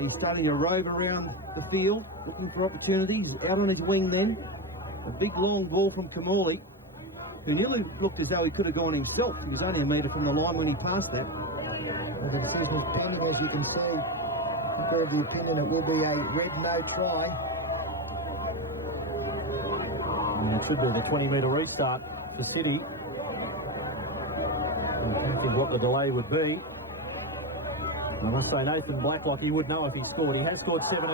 he's starting to rove around the field, looking for opportunities, out on his wing then. A big long ball from Kamali, who nearly looked as though he could have gone himself. He was only a metre from the line when he passed that. Well, the decision's pending, as you can see. I have the opinion it will be a red no try. And it should be the 20-metre restart for City. I can't think what the delay would be. I must say, Nathan Blacklock, he would know if he scored. He has scored 17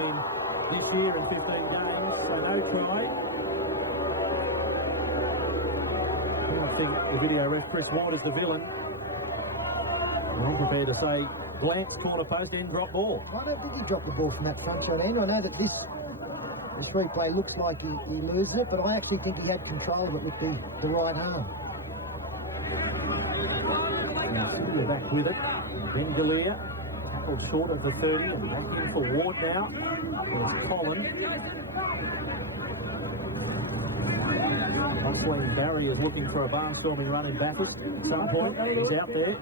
this year in 15 games, so no try. I think the video ref, Chris Ward, is the villain. I'm prepared to say, glance, corner post, and drop ball. I don't think he dropped the ball from that front shot end. I know that this replay looks like he loses it, but I actually think he had control of it with the right arm. We're back with it. Ben Galea, tackled short of the 30, and making for Ward now. There's Colin. Offswing Barry is looking for a barnstorming run in Bathurst. At some point, he's out there.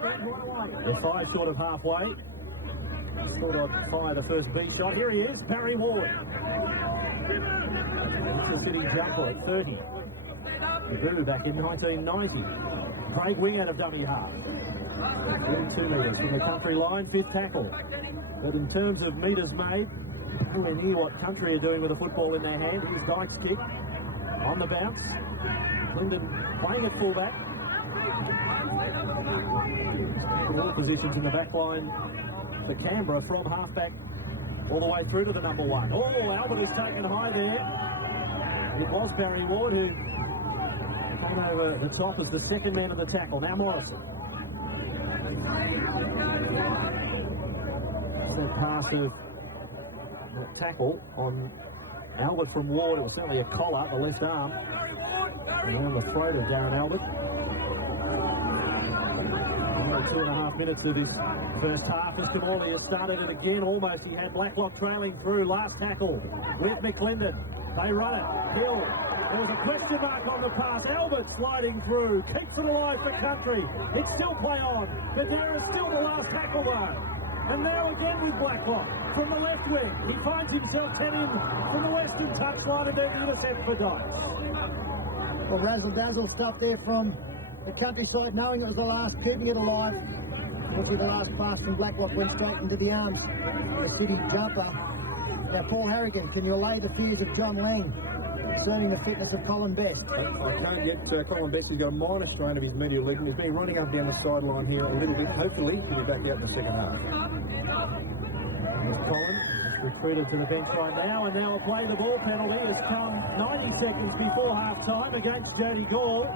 They're 5 short of halfway. Sort of fire the first big shot. Here he is, Barry Ward. It's a City jumper at 30. The Boo back in 1990. Craig Wing out of dummy half. 32 metres from the country line, 5th tackle. But in terms of metres made, nowhere near what country are doing with the football in their hand. Here's Dyke's kick on the bounce. Clinton playing at fullback. All positions in the back line for Canberra from halfback all the way through to the number 1. Oh, Albert is taken high there. It was Barry Ward who coming over the top as the second man of the tackle. Now Morrison. It's a pass of tackle on Albert from Ward. It was certainly a collar, the left arm. And on the throat of Darren Albert. 2.5 minutes of his first half as Kamali has started it again. Almost he had Blacklock trailing through. Last tackle with McClendon. They run it. Hill. There was a question mark on the pass. Albert sliding through. Keeps it alive for country. It's still play on. Kadira is still the last tackle though. And now again with Blacklock from the left wing. He finds himself heading from the western touchline and then intercept for Dykes. Well, razzle-dazzle stuff there from the countryside, knowing it was the last, keeping it alive. Obviously the last pass from Blacklock went straight into the arms of the City jumper. Now, Paul Harrigan, can you allay the fears of John Lang concerning the fitness of Colin Best? I can't get Colin Best. He's got a minor strain of his medial ligament. He's been running up down the sideline here a little bit. Hopefully, he'll be back out in the second half. Colin recruited to the bench right now, and now a play the ball penalty has come 90 seconds before half-time against Jody Gall.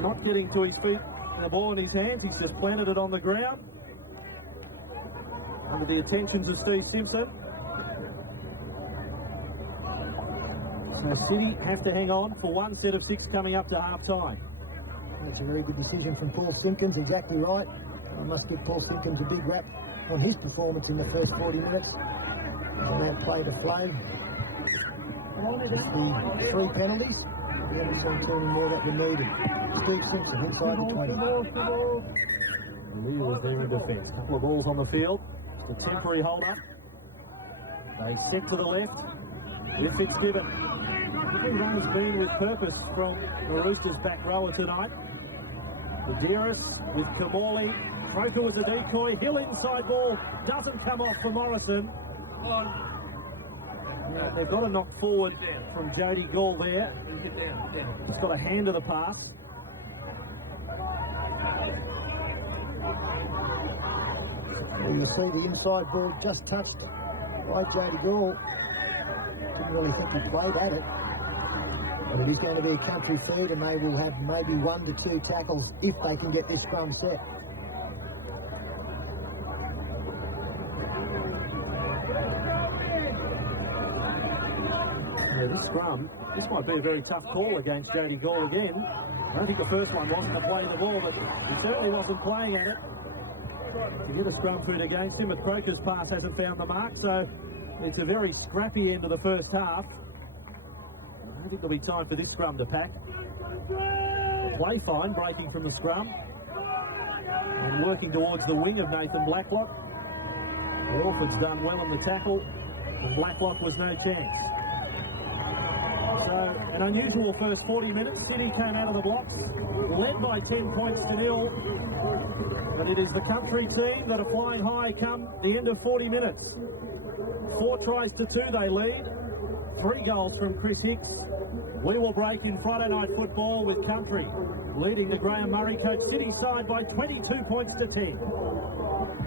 Not getting to his feet, the ball in his hands, he's just planted it on the ground. Under the attentions of Steve Simpson. So City have to hang on for one set of 6 coming up to half-time. That's a very good decision from Paul Simpkins, exactly right. I must give Paul Simpkins a big rap on his performance in the first 40 minutes. And that play to Flo. It's the 3 penalties. We haven't seen any more that were needed. Steve Simpson inside the 20. Lee was there in defence. Couple of balls on the field. The temporary hold-up. They set to the left with Fitzgibbon. The run has been with purpose from the Roosters' back rower tonight. The Dearest with Kamali. Croker with the decoy. Hill inside ball. Doesn't come off for Morrison. They've got a knock forward from Jody Gall there. He's got a hand to the pass. And you see the inside ball just touched by Jody Gall. Didn't really think he played at it. But it is going to be a country seed, and they will have maybe 1 to 2 tackles if they can get this scrum set. This scrum, this might be a very tough call against Jody Gall again. I don't think the first one wasn't playing the ball, but he certainly wasn't playing at it. To get a scrum through against him, Approach's pass hasn't found the mark, so it's a very scrappy end of the first half. I don't think there'll be time for this scrum to pack. Play fine, breaking from the scrum. And working towards the wing of Nathan Blacklock. Orford's done well on the tackle, and Blacklock was no chance. So, an unusual first 40 minutes. City came out of the blocks, led by 10 points to 0. But it is the country team that are flying high come the end of 40 minutes. 4 tries to 2 they lead. 3 goals from Chris Hicks. We will break in Friday night football with country leading the Graham Murray coach City side by 22 points to 10.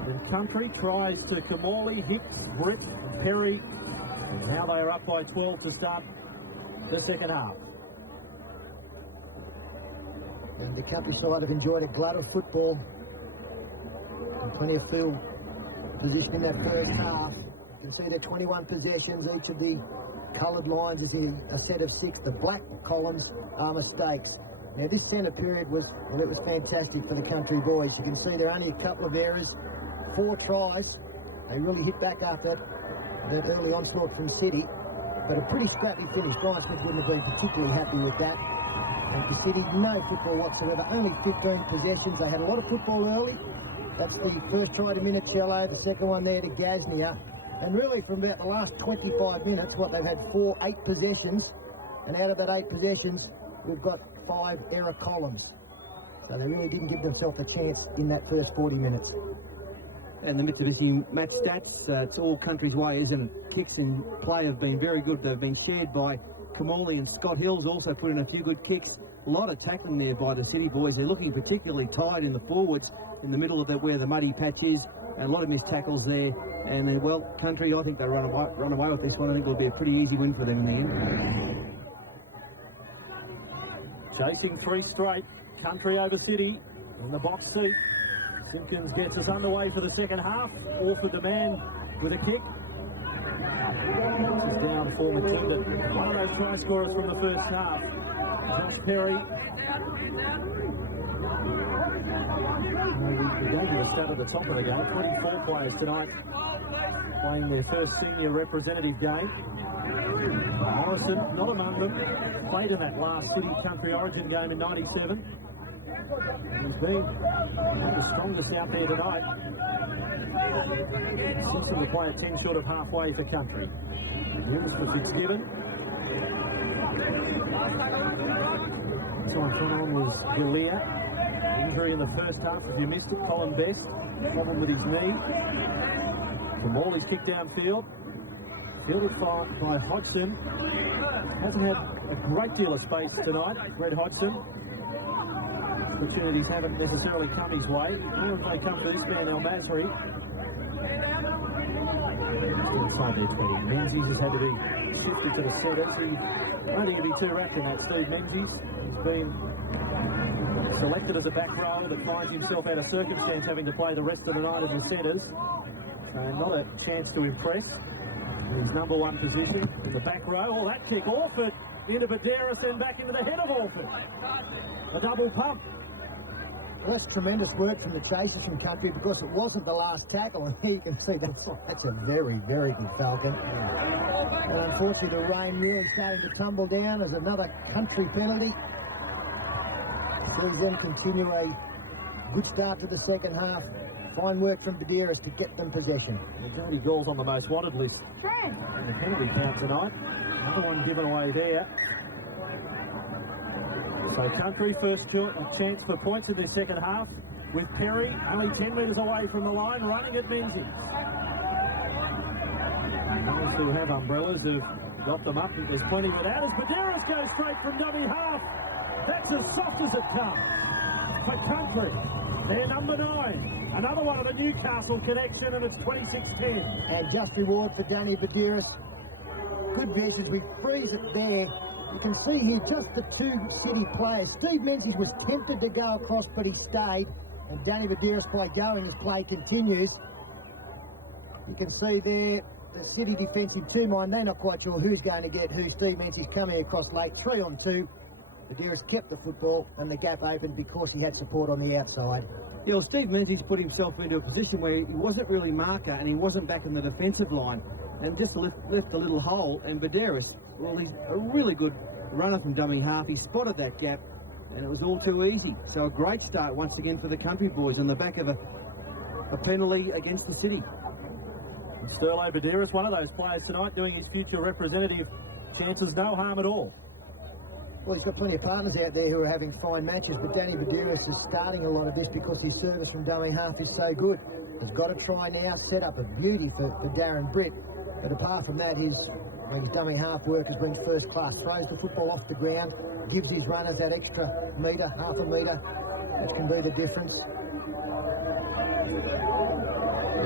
And country tries to Kamali, Hicks, Britt, Perry. And now they are up by 12 to start the second half. And the countryside have enjoyed a glut of football. And plenty of field position in that first half. You can see they're 21 possessions. Each of the coloured lines is in a set of 6. The black columns are mistakes. Now this centre period was fantastic for the country boys. You can see there are only a couple of errors, 4 tries. They really hit back after that early onslaught from City. But a pretty scrappy finish. Brian Smith wouldn't have been particularly happy with that. And for City, no football whatsoever. Only 15 possessions. They had a lot of football early. That's the first try to Minicello, the second one there to Gaznia. And really from about the last 25 minutes, they've had 8 possessions. And out of that 8 possessions, we've got 5 error columns. So they really didn't give themselves a chance in that first 40 minutes. And the Mitsubishi match stats, it's all country's way, isn't it? Kicks in play have been very good. They've been shared by Kamali, and Scott Hill's also put in a few good kicks. A lot of tackling there by the City boys. They're looking particularly tight in the forwards, in the middle of it where the muddy patch is. A lot of missed tackles there. And then, well, country, I think they run away with this one. I think it'll be a pretty easy win for them in the end. Chasing 3 straight. Country over City in the box seat. Simpkins gets us underway for the second half. Orford the man with a kick. This is down for Matilda. One of those try scorers from the first half. Josh Perry. We gave you a stat at the top of the game. 24 players tonight playing their first senior representative game. Morrison, not among them, played in that last City Country Origin game in '97. He's been the strongest out there tonight. Simpson will play at 10 short of halfway for country. Wins for Fitzgibbon. Time front on was Galea. Injury in the first half, if you missed it. Colin Best, problem with his knee. Kamali's kick downfield. Fielded by Hodgson. Hasn't had a great deal of space tonight, Red Hodgson. Opportunities haven't necessarily come his way. Nor have they come to this man, El Masri. Inside their 20. Menzies has had to be sifted to the setters. I don't think he'd be too wrapped in that, Steve Menzies. He's been selected as a back row, but finds himself out of circumstance having to play the rest of the night as a setters. So not a chance to impress. In his number 1 position in the back row. Oh, that kick, Orford into Baderas and back into the head of Orford. A double pump. Well, that's tremendous work from the chasers from country because it wasn't the last tackle, and here you can see that's a very, very good Falcon. And unfortunately the rain nearly starting to tumble down as another country penalty. Sees them continue a good start to the second half. Fine work from Baderas to get them possession. Jody Gall's on the most wanted list in the penalty count tonight. Another one given away there. So country first chance for points in the second half with Perry only 10 metres away from the line, running at Menzies. Those who have umbrellas have got them up. There's plenty without as Baderas goes straight from dummy half. That's as soft as it comes. for Country. They're number 9. Another one of the Newcastle connection, and it's 26-10. And just reward for Danny Bathurst. Good bench as we freeze it there. You can see here just the two City players. Steve Menzies was tempted to go across, but he stayed. And Danny Bathurst, by going as play continues. You can see there the City defensive two-mind. They're not quite sure who's going to get who. Steve Menzies coming across late, 3-on-2. Bathurst kept the football and the gap open because he had support on the outside. Yeah, well, Steve Menzies put himself into a position where he wasn't really marker and he wasn't back in the defensive line and just left a little hole. And Bathurst, well, he's a really good runner from dummy half. He spotted that gap and it was all too easy. So a great start once again for the Country boys on the back of a penalty against the City. Sterlo Bathurst, one of those players tonight doing his future representative chances no harm at all. Well, he's got plenty of partners out there who are having fine matches, but Danny Bathurst is starting a lot of this because his service from dummy half is so good. They've got to try now, set up a beauty for Darren Britt. But apart from that, his dummy half work has been first class. Throws the football off the ground, gives his runners that extra metre, half a metre. That can be the difference.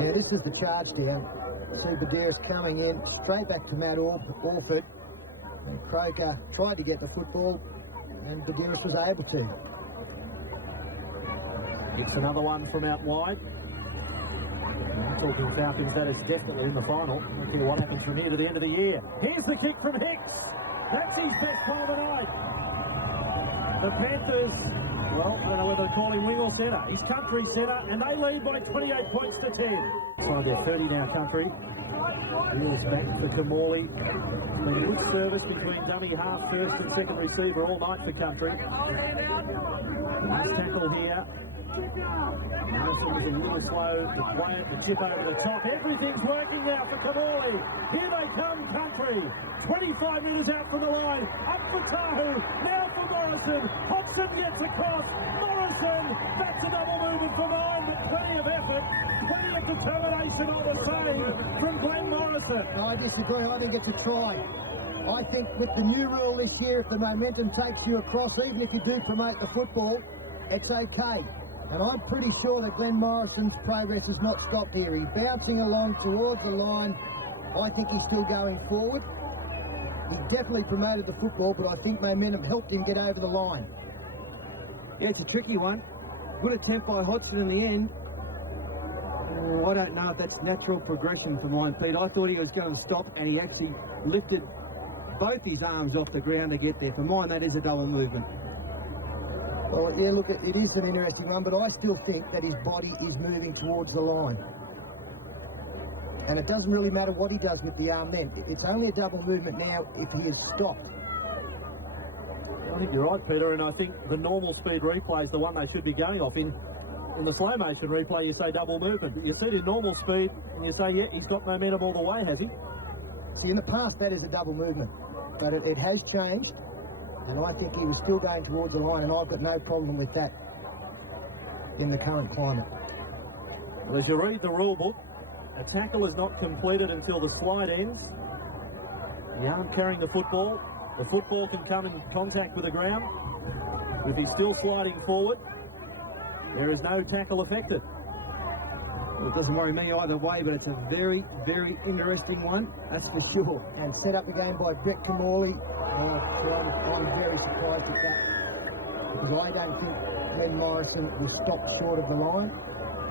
Yeah, this is the charge down. See Bathurst coming in, straight back to Matt Orford. And Croker tried to get the football, and Bathurst was able to. It's another one from out wide. Talking Falcons, that is definitely in the final. Let's see what happens from here to the end of the year. Here's the kick from Hicks. That's his best try of the night. The Panthers, well, I don't know whether to call him wing or centre. He's Country centre, and they lead by 28 points to 10. So they're 30 now, Country. Reels back to Kamali. A good service between dummy half, first and second receiver all night for Country. Nice tackle here. Morrison was a little slow to play it, the tip over the top. Everything's working now for Kamali. Here they come, Country. 25 metres out from the line. Up for Tahu. Now for Morrison. Hodgson gets across. Morrison. That's a double movement for 9, but plenty of effort. Plenty of determination on the save from Glenn Morrison. No, I disagree. I think it's a try. I think with the new rule this year, if the momentum takes you across, even if you do promote the football, it's okay. And I'm pretty sure that Glenn Morrison's progress has not stopped here. He's bouncing along towards the line. I think he's still going forward. He definitely promoted the football, but I think momentum helped him get over the line. Yeah, it's a tricky one. Good attempt by Hodgson in the end. Oh, I don't know if that's natural progression for mine, Pete. I thought he was going to stop, and he actually lifted both his arms off the ground to get there. For mine, that is a double movement. Well, yeah, look, it is an interesting one, but I still think that his body is moving towards the line. And it doesn't really matter what he does with the arm then. It's only a double movement now if he is stopped. I think you're right, Peter, and I think the normal speed replay is the one they should be going off in. In the slow motion replay, you say double movement, but you see it in normal speed, and you say, yeah, he's got momentum all the way, has he? See, in the past, that is a double movement, but it has changed, and I think he was still going towards the line, and I've got no problem with that in the current climate. Well, as you read the rule book, a tackle is not completed until the slide ends. The arm carrying the football can come in contact with the ground. If he's still sliding forward, there is no tackle affected. Well, it doesn't worry me either way, but it's a very, very interesting one, that's for sure. And set up again by Brett Kamali. I'm very surprised at that, because I don't think Glenn Morrison will stop short of the line.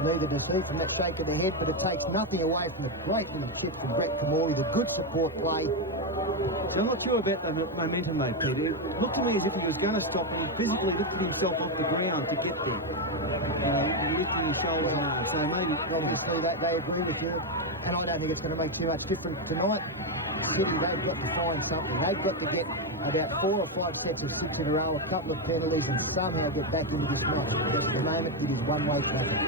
Neither does he from that shake of the head, but it takes nothing away from the great little chip from Brett Kamali, the good support play. I'm not sure about the momentum, though, Peter. It looked to me as if he was going to stop, and he physically lifted himself off the ground to get there. He lifted his shoulders now, so maybe obviously they agree with you, and I don't think it's going to make too much difference tonight. City, they've got to find something. They've got to get about 4 or 5 sets of 6 in a row, a couple of penalties, and somehow get back into this match. Because at the moment, it is one-way traffic.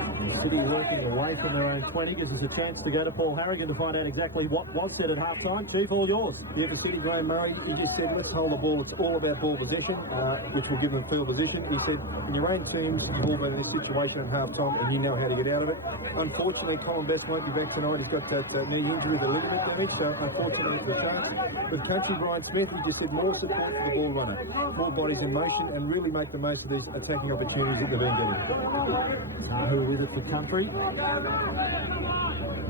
City working away from their own 20 gives us a chance to go to Paul Harrigan to find out exactly what was said at half-time. Chief, all yours. Yeah, for City, Graham Murray, he just said, let's hold the ball. It's all about ball possession, which will give them field position. He said, in your own teams, you've all been in this situation at half-time, and you know how to get out of it. Unfortunately, Colin Best won't be back tonight. He's got that knee injury, the ligament damage, so unfortunately for the chance. But Country Brian Smith, he just said, more support for the ball runner, more bodies in motion, and really make the most of these attacking opportunities that they've been getting. Tahu with it for Country.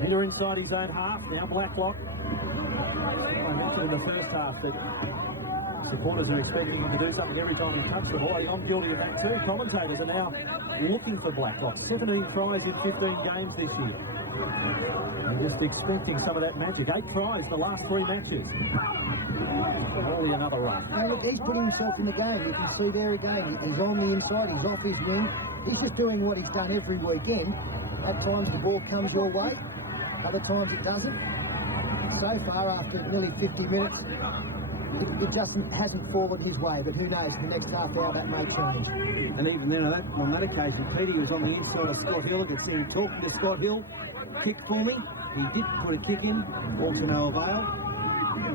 Miller inside his own half, now Blacklock. In the first half, that supporters are expecting him to do something every time he touches the ball. I'm guilty of that too. Commentators are now looking for Blacklock. 17 tries in 15 games this year. And just expecting some of that magic. 8 tries the last 3 matches. Only another run. Now look, he's putting himself in the game. You can see there again. He's on the inside. He's off his wing. He's just doing what he's done every weekend. At times the ball comes your way. Other times it doesn't. So far, after nearly 50 minutes, it just hasn't fallen his way, but who knows, the next half hour that may change. And even then, on that occasion, Petey was on the inside of Scott Hill. I could see him talking to Scott Hill. Kick for me. He did put a kick in, all to no avail.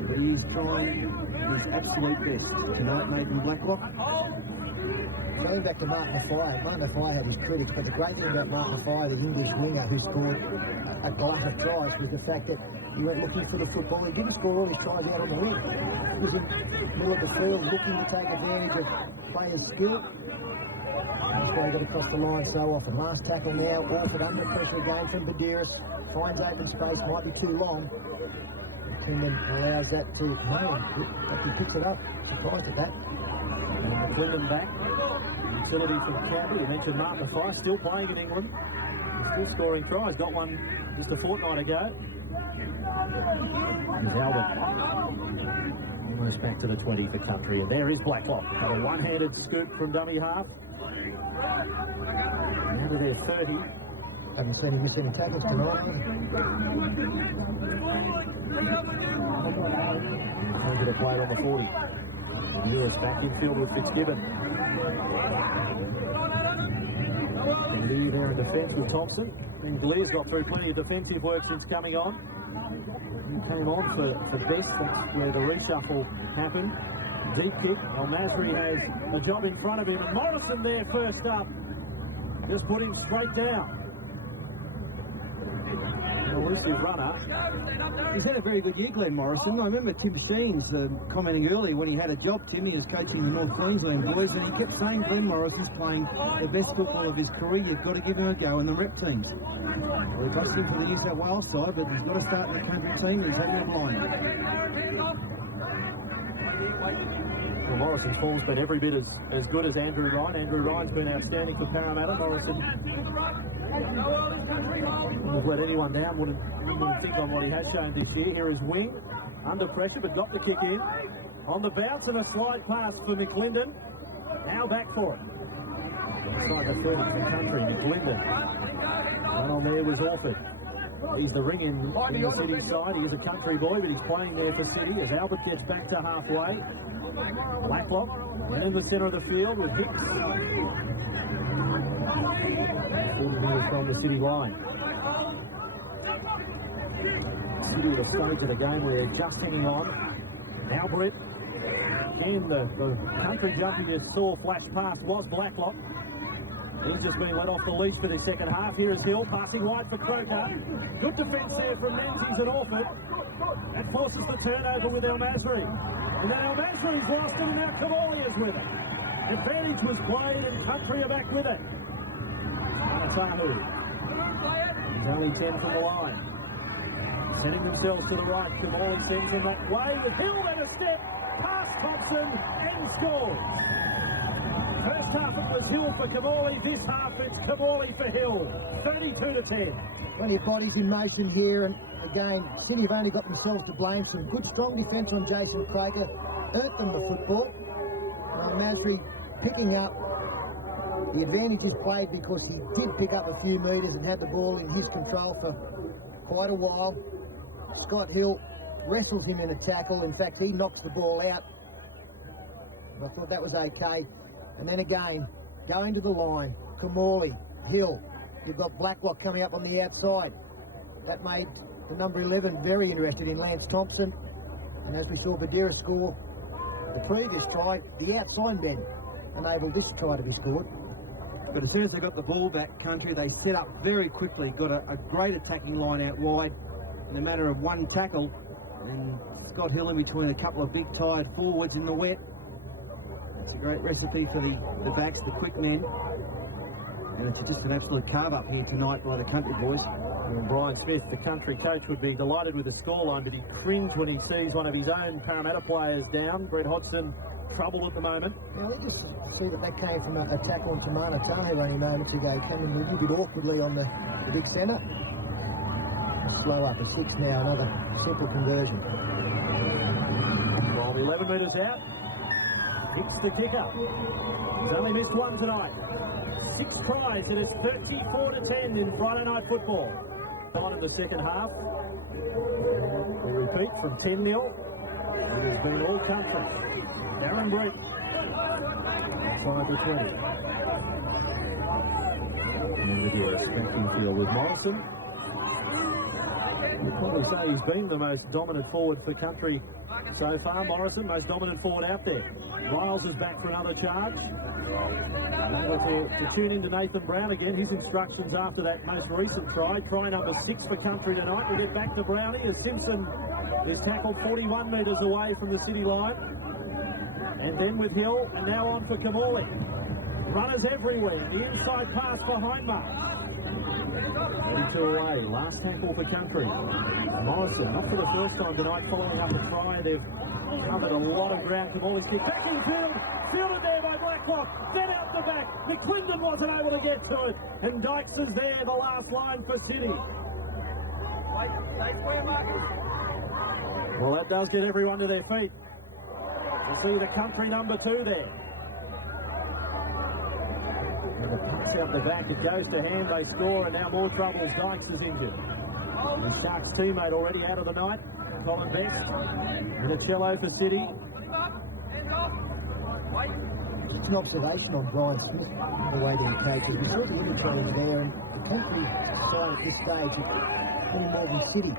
But he's trying his absolute best tonight, Nathan Blacklock. Going back to Mark Maffei had his critics, but the great thing about Mark Maffei, the English winger who scored a glut of tries, was the fact that he went looking for the football. He didn't score all his tries out on the wing. He was in the middle of the field looking to take advantage of players' skill. That's why he got across the line so often. Last tackle now, Orford under pressure again from Bathurst. Finds open space, might be too long. And then allows that to actually picks it up. Surprised at that. And McClendon back. Utility from Canberra. You mentioned Mark Maffei, still playing in England. Still scoring tries. Got one just a fortnight ago. Here's Albert. Almost back to the 20 for Country. And there is Blacklock. Got a one-handed scoop from dummy half. Now to their 30. Haven't seen him miss any tackles tonight. Going to the plate on the 40. Yes, back infield with Fitzgibbon. Lee there in defence with Thompson. And Glier's got through plenty of defensive work since coming on. He came on for Best, that's where the reshuffle happened. Deep kick. El Masri has a job in front of him. And Morrison there first up. Just put him straight down. Elusive runner. He's had a very good year, Glenn Morrison. I remember Tim Sheens commenting earlier when he had a job, Tim, he was coaching the North Queensland boys, and he kept saying Glenn Morrison's playing the best football of his career. You've got to give him a go in the rep teams. Well, he got him for the New South Wales side, but he's got to start in the country team. He's having a blind. Well, Morrison's form's been every bit as good as Andrew Ryan. Andrew Ryan's been outstanding for Parramatta. Morrison wouldn't have let anyone down, wouldn't think on what he has shown this year. Here is Wing, under pressure, but got the kick in. On the bounce and a slide pass for McClendon. Now back for it. Inside the 30 for Country, McClendon. One on there was Orford. He's the ring in the City side. He is a Country boy, but he's playing there for City as Albert gets back to halfway. Blacklock, and in the centre of the field with Hicks. 40 metres from the City line. City with a stage of the game where they're just hanging on. Now Brett. And the Country jumping that saw flash pass was Blacklock. He's just been let off the leash for the second half. Here is Hill, passing wide for Croker. Good defence there from Menzies and Orford. That forces the turnover with El Masri. And then El Masri's lost it, and now Kamali is with it. Advantage was played, and Country are back with it. Tahu. He's only 10 from the line. Sending themselves to the right. Kamali sends him that way with Hill and a step. Past Thompson and scores. First half it was Hill for Kamali. This half it's Kamali for Hill. 32-10. Plenty of bodies in motion here, and again, City have only got themselves to blame. Some good, strong defence on Jason Croker earned them the football. Masri picking up. The advantage is played because he did pick up a few metres and had the ball in his control for quite a while. Scott Hill wrestles him in a tackle. In fact, he knocks the ball out. I thought that was okay. And then again, going to the line, Kamali, Hill. You've got Blacklock coming up on the outside. That made the number 11 very interested in Lance Thompson. And as we saw Badira score the previous try, the outside men enabled this try to be scored. But as soon as they got the ball back, Country, they set up very quickly, got a great attacking line out wide in a matter of one tackle. And Scott Hill in between a couple of big tired forwards in the wet. It's a great recipe for the backs, the quick men. And it's just an absolute carve-up here tonight by the Country boys. And Brian Smith, the Country coach, would be delighted with the scoreline, but he cringed when he sees one of his own Parramatta players down. Brett Hodgson, trouble at the moment. Now, we just see that came from a tackle on Tamana Tahu only moments ago. Coming a little bit awkwardly on the big centre. Slow up at 6 now, another simple conversion. From 11 metres out, hits the kicker. He's only missed one tonight. 6 tries, and it's 34-10 in Friday night football. On in the second half. We repeat from 10-0. It has been all Country. Darren Brett. 5-20. And with your expecting field with Morrison. You'd probably say he's been the most dominant forward for Country so far. Morrison, most dominant forward out there. Riles is back for another charge. To tune into Nathan Brown again, his instructions after that most recent try. Try number 6 for Country tonight. We get back to Brownie as Simpson is tackled 41 metres away from the city line. And then with Hill, and now on for Kamali. Runners everywhere. The inside pass for Hindmark. 32 away. Last tackle for Country. Morrison, not for the first time tonight, following up a try. They've covered a lot of ground. Kamali's kick back in field. Fielded there by Blacklock. Then out the back. McClendon wasn't able to get to it. And Dykes is there, the last line for City. Well, that does get everyone to their feet. We'll see the Country number 2 there. And the pass out the back, it goes to hand, they score, and now more troubles. Dykes is injured. And Stark's teammate already out of the night, Colin Best. And a cello for City. It's an observation on Brian Smith, the way they're coaching. You saw the interchange there, and the Country side at this stage is any more than City.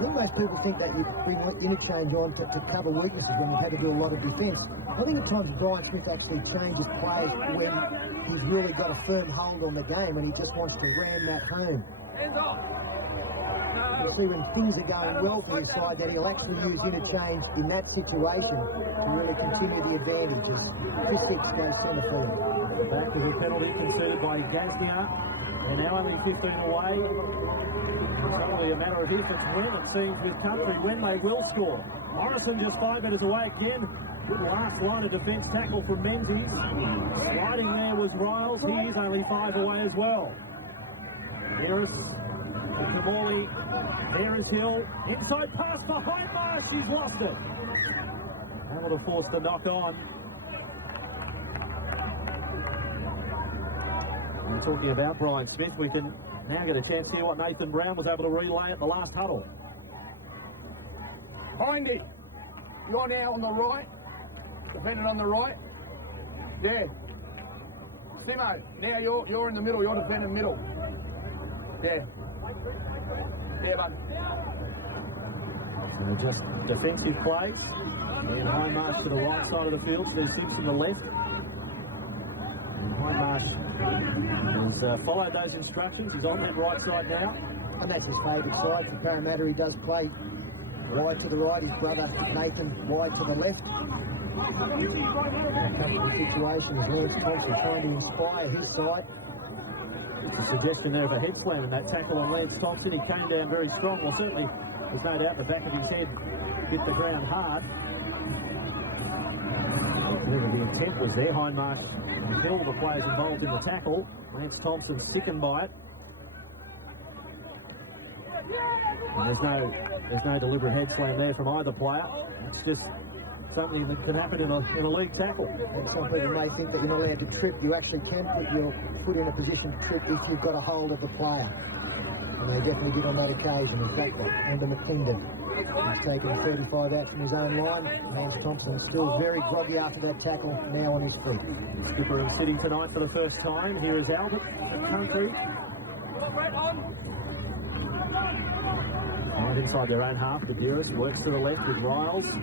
Most people think that you bring interchange on to cover weaknesses when you've had to do a lot of defence. I think at times Brian Smith actually changes plays when he's really got a firm hold on the game and he just wants to ram that home. You see when things are going well for his side, that he'll actually use interchange in that situation to really continue the advantages. This 6 goes centre field. Back to the penalty conceded by Gasnier. And now only 15 away. It's only a matter of if it's when, it seems, with Country, when they will score. Morrison just 5 metres away again. Good last line of defence tackle from Menzies. Sliding there was Riles. He is only 5 away as well. Harris to Kamali. There is Hill. Inside pass for Hindmarsh. She's lost it. Able to force the knock on. And talking about Brian Smith, we can now get a chance to hear what Nathan Brown was able to relay at the last huddle. Hindy, you're now on the right. Defending on the right. Yeah. Simo, now you're in the middle. You're defending middle. Yeah. Yeah, bud. So just defensive plays. And Hindmarsh to the right side of the field. So there's Simpson to the left. And Hindmarsh has followed those instructions. He's on that right side now. And that's his favourite side for Parramatta. He does play wide to the right. His brother Nathan wide to the left. That comes to the situation as Lance Thompson trying to inspire his side. It's a suggestion there of a head slam in that tackle on Lance Thompson. He came down very strong. Well, certainly there's no doubt the back of his head hit the ground hard. The intent was there. Hindmarsh and Hill, the players involved in the tackle. Lance Thompson sickened by it. And there's no deliberate head slam there from either player. It's just something that can happen in a league tackle. And some people may think that you're not allowed to trip. You actually can put your foot in a position to trip if you've got a hold of the player. And they definitely did on that occasion. Exactly. Under McClendon. He's taken 35 out from his own line. Lance Thompson still very groggy after that tackle, now on his feet. Skipper in City tonight for the first time. Here is Albert at Country. Right inside their own half, Bathurst works to the left with Riles. Now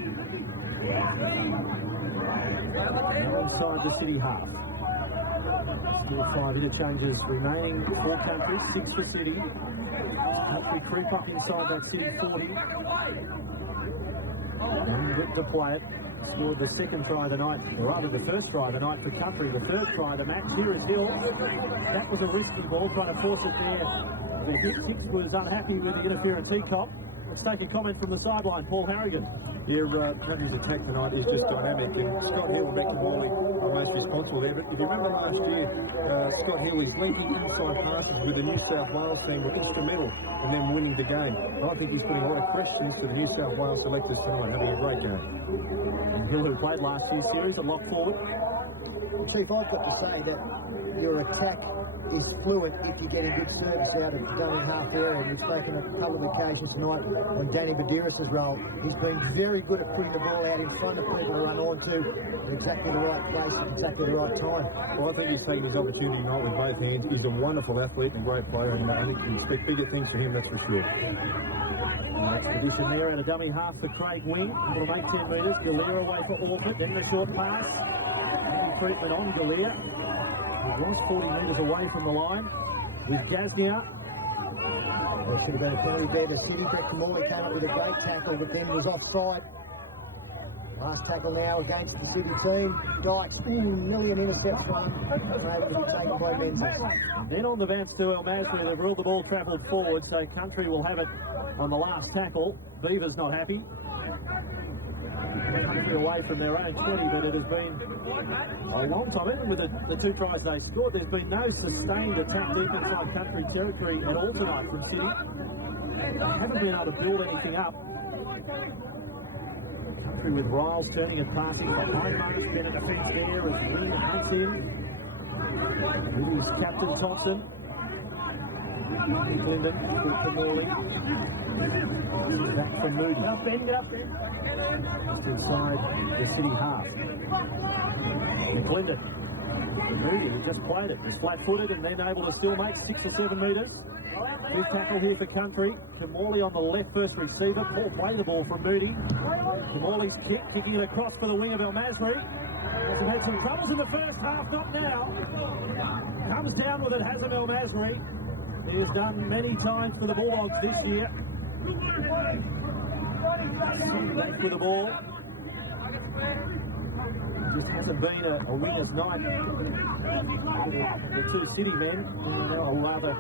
inside the City half. Still 5 interchanges remaining for Country, 6 for City. Country creep up inside that City 40. And get to play it. Scored the second try of the night, or rather the first try of the night for Country. The third try of the match. Here is Hill. That was a risky ball, trying to force it there. The Hicks was unhappy with the interference he copped. Let's take a comment from the sideline, Paul Harrigan. Yeah, Country's attack tonight is just dynamic, and Scott Hill and Beck Morley are most responsible there. But if you remember last year, Scott Hill, his linking inside passes with the New South Wales team were instrumental in them winning the game. And I think he's putting a lot of freshness to the New South Wales selectors tonight, having a great game. And Hill, who played last year's series, a lock forward. Chief, I've got to say that your attack is fluent if you're getting good service out of the going half area. And we've spoken a couple of occasions tonight on Danny Badirus' role. He's been very good at putting the ball out in front of people to run on to in exactly the right place at exactly the right time. Well, I think he's taking his opportunity tonight with both hands. He's a wonderful athlete and great player, and I think you can expect bigger things from him, that's for sure. Position there and a dummy half for Craig Wing. Able to make 10 metres. Galea away for Orford. Then the short pass. And treatment on Galea. He was 40 metres away from the line with Gaznia. Well, should have been a penalty there. The City Beck Morley came up with a great tackle, but then was offside. Last tackle now against the City team. Dykes, million intercepts on him. Able to be taken by Menzies. And then on the bounce to El Masri, they've ruled the ball travelled forward, so Country will have it on the last tackle. Beaver's not happy. Country away from their own 20, but it has been a long time. Even with the 2 tries they scored, there's been no sustained attack deep inside Country territory at all tonight from City. They haven't been able to build anything up. Country with Riles turning and passing behind Marcus Bennett, defence there as William hunts in. It is Captain Thompson. McClendon to Morley. Back from Moody. Just inside the City half. McClendon. Moody, he just played it. Was flat-footed and then able to still make 6 or 7 metres. Good tackle here for Country. Kamali on the left first receiver. Paul played the ball from Moody. Kamali's kick, kicking it across for the wing of El Masri. Hasn't had some troubles in the first half, not now. Comes down with it, Hazem El Masri. He has done many times for the Bulldogs this year. Back with the ball. This hasn't been a winner's night. The 2 City men, or rather,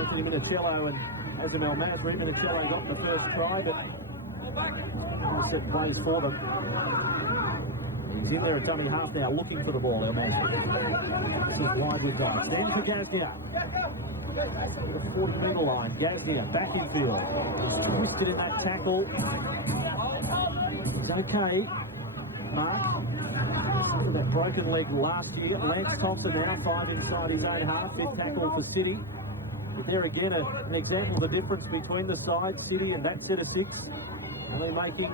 Anthony Minicello and Hazem El Masri. Minicello got the first try, but set plays for them. He's in there at dummy half now, looking for the ball, El Masri. This is wide with Dykes. Then for Gaznia. The 40-metre line. Gaznia back in field. He's twisted in that tackle. It's okay. Mark. After that broken leg last year. Lance Thompson now 5 inside his own half. Big tackle for City. But there again, an example of the difference between the sides, City and that set of 6. Only making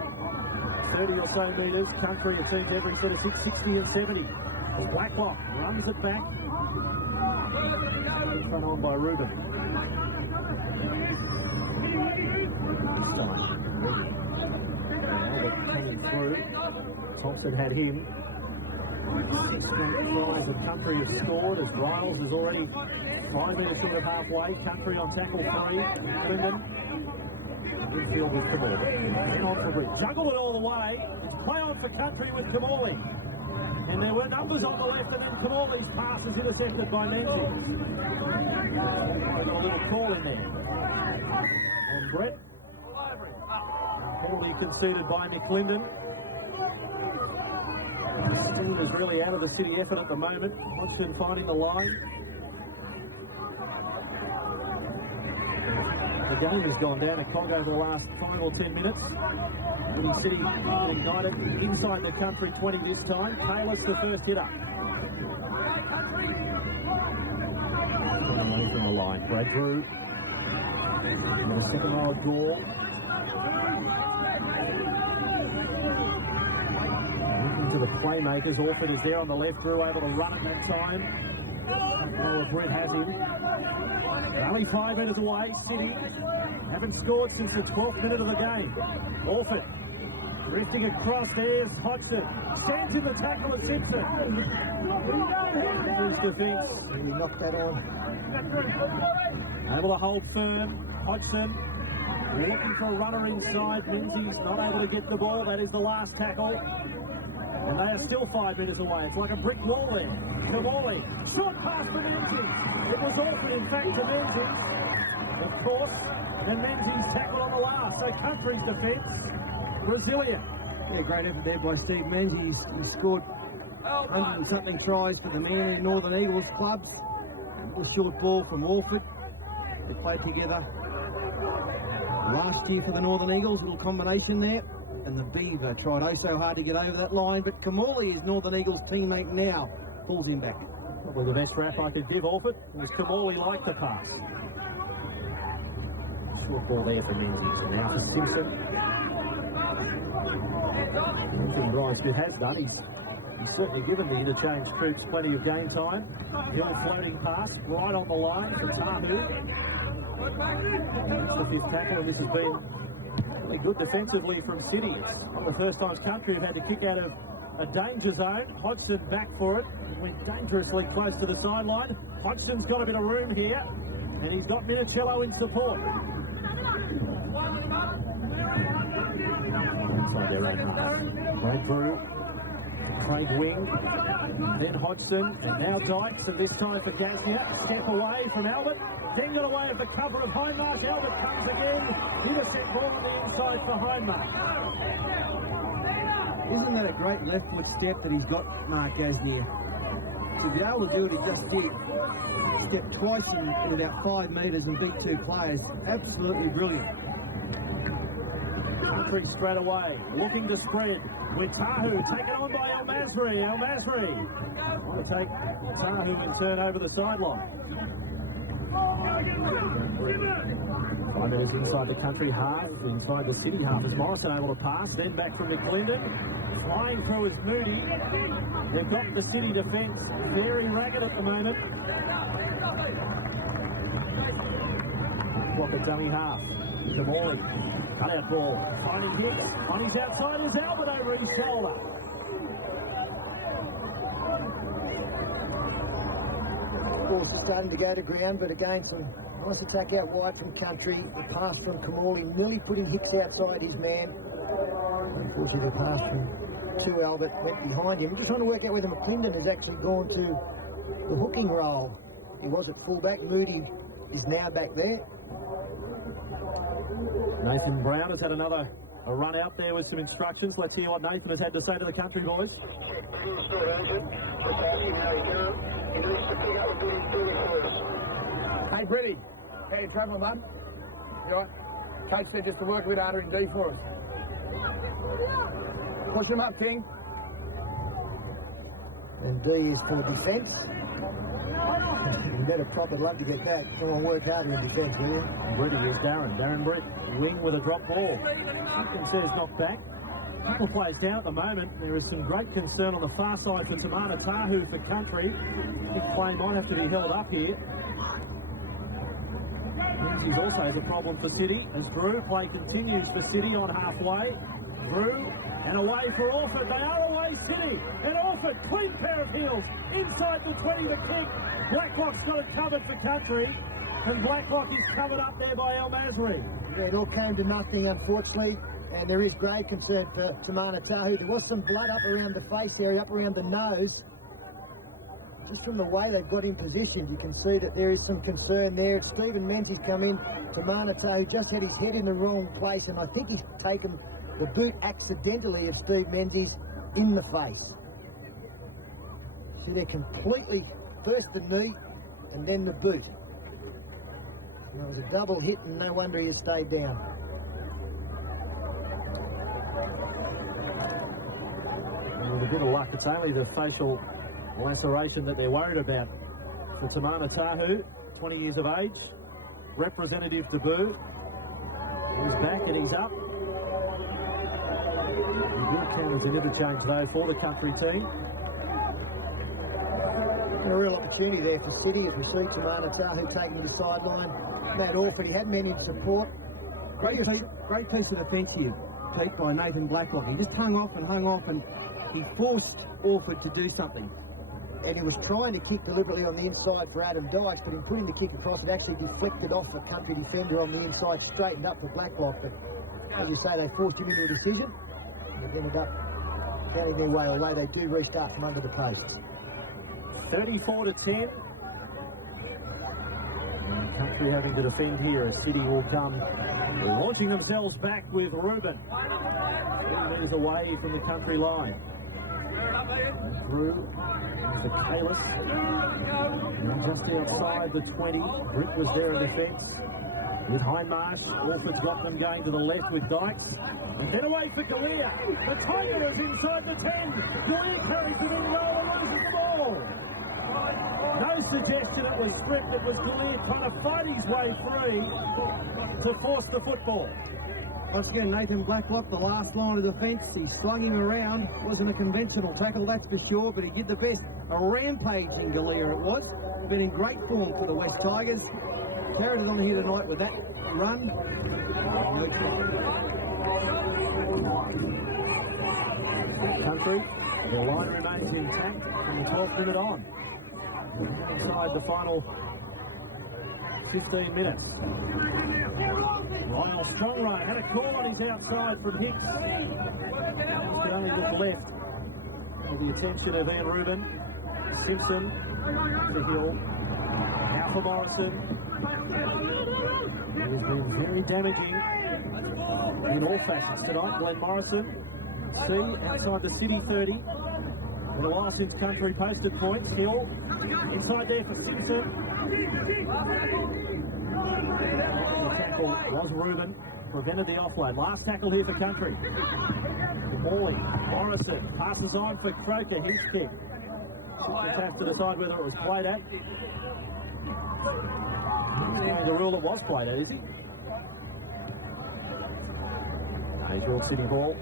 30 or so metres. Country, it seems every set of 6, 60 and 70. Blacklock runs it back. Run on by Ruben. Albert coming through. Thompson had him. 6 tries of Country has scored as Riles is already 5 metres short of halfway. Country on tackle 3. Clinton. Infield with Kamali. Juggle it all the way. It's play on for Country with Kamali. And there were numbers on the left, and then Kamali's pass is intercepted by Menzies. Got a little call in there. And Brett. Penalty conceded by McClendon. Steele is really out of the City effort at the moment. Hodgson finding the line. The game has gone down to Cog over the last 5 or 10 minutes. Winning City United inside the Country 20 this time. Taylor's the first hitter. Away from the line. Brad Drew. And the second row of Gore. Looking to the playmakers. Orford is there on the left. Drew able to run it that time. Brett has him. They're only 5 metres away. City haven't scored since the 12th minute of the game. Orford drifting across. There's Hodgson. Stands in the tackle of Simpson. His defence. He knocked that on. Able to hold firm. Hodgson looking for a runner inside. Menzies not able to get the ball. That is the last tackle. And they are still 5 metres away. It's like a brick wall there. Kamali, short pass for Menzies. It was Orford, in fact, to Menzies. Of course, and Menzies tackled on the last. So Country's defence, resilient. Yeah, great effort there by Steve Menzies. He scored 100 and something tries for the Manly Northern Eagles clubs. A short ball from Orford. They played together last year for the Northern Eagles. Little combination there. And the Beaver tried oh so hard to get over that line, but Kamali, his Northern Eagles teammate now, pulls him back. Probably the best rap I could give Orford. It was Kamali like the pass. Short ball there for Menzies. And now for Simpson. Simpson Bryce has done. He's certainly given the interchange troops plenty of game time. Hill floating pass right on the line for Tahu. That's the fifth tackle, and this has been really good defensively from City. It's one of the first times Country have had to kick out of a danger zone. Hodgson back for it. Went dangerously close to the sideline. Hodgson's got a bit of room here, and he's got Minicello in support. Inside their own half. Right through. Craig Wing, then Hodgson, and now Dykes, and this time for Gazia. Step away from Albert, then got away at the cover of Hindmark. Albert comes again. Intercept ball on the inside for Hindmark. Isn't that a great left foot step that he's got, Mark Gaznia? To be able to do what he just did, step twice in about 5 metres and beat 2 players, absolutely brilliant. Country straight away, looking to spread with Tahu, taken on by El Masri. El Masri want to take Tahu and turn over the sideline. 5 minutes inside the Country half, inside the City half is Morrison able to pass, then back from McClendon. Flying through is Moody. They've got the City defence very ragged at the moment. Block a dummy half. Jamori. Cut out ball. Finding hits. On his outside is Albert over his shoulder. Ball's just starting to go to ground, but again, some nice attack out wide from Country. The pass from Kamali, nearly putting Hicks outside his man. Unfortunately, the pass from to Albert went behind him. Just trying to work out whether McClendon has actually gone to the hooking role. He was at fullback. Moody is now back there. Nathan Brown has had a run out there with some instructions. Let's hear what Nathan has had to say to the Country boys. Hey, Brady, how you travelling, bud? You all right? Coach said just to work a bit harder in D for us. Push him up, King. And D is for defence. You better probably love to get that. Come on, work hard in defence, will you? Brady is Darren Brett. Wing with a drop ball. Chicken says knocked back. A couple plays down at the moment. There is some great concern on the far side for Tamana Tahu for Country. Big play might have to be held up here. Lindsay's also has a problem for City as Drew play continues for City on halfway. Drew and away for Orford. They are away, City. And Orford, clean pair of heels. Inside the 20 to kick. Blacklock's got it covered for Country. And Blacklock is covered up there by El Masri. Yeah, it all came to nothing, unfortunately. And there is grave concern for Tamana Tahu. There was some blood up around the face area, up around the nose. Just from the way they've got in position, you can see that there is some concern there. Stephen Menzies come in. Tamana Tahu just had his head in the wrong place, and I think he's taken the boot accidentally of Steve Menzies in the face. So they're completely, first the knee and then the boot. It was a double hit, and no wonder he has stayed down. And with a bit of luck, it's only the facial laceration that they're worried about. For Tamana Tahu, 20 years of age, representative debut. He's back and he's up. He did count as an interchange though for the Country team. A real opportunity there for City as we see Tamana Tahu taking the sideline. Matt Orford, he had men in support. Great piece of defence here, Pete, by Nathan Blacklock. He just hung off, and he forced Orford to do something. And he was trying to kick deliberately on the inside for Adam Dykes, but in putting the kick across, it actually deflected off the country defender on the inside, straightened up for Blacklock. But as you say, they forced him into a decision. They ended up carrying their way away. They do restart from under the posts. 34-10. Country having to defend here as City will come launching themselves back with Reuben. 2 metres away from the country line. Through the Kalis. Just outside the 20. Brick was there in defence. With Hindmarsh, Orford's got them going to the left with Dykes. And then away for Galea. The Tigers inside the 10. Galea carries it in goal and loses the ball. No suggestion it was stripped. It was Galea trying to fight his way free to force the football. Once again, Nathan Blacklock, the last line of defence. He swung him around. Wasn't a conventional tackle, that's for sure, but he did the best. A rampage in Galea it was. Been in great form for the West Tigers. Carried it on here tonight with that run. Country, the line remains intact from the 12th minute on. Inside the final 15 minutes. Lyle strong run, had a call on his outside from Hicks. Could only look left. With the attention of Van Reuben, Simpson, to Hill, now for Morrison. It has been very damaging in all fashions tonight. Glenn Morrison, outside the City 30. In a while since Country posted points. Hill, inside there for Simpson. The tackle was Reuben, prevented the offload. Last tackle here for Country. Morley, Morrison, passes on for Croker, his kick. Just have to decide whether it was played at. The rule it was played at, is he? Azure City Hall.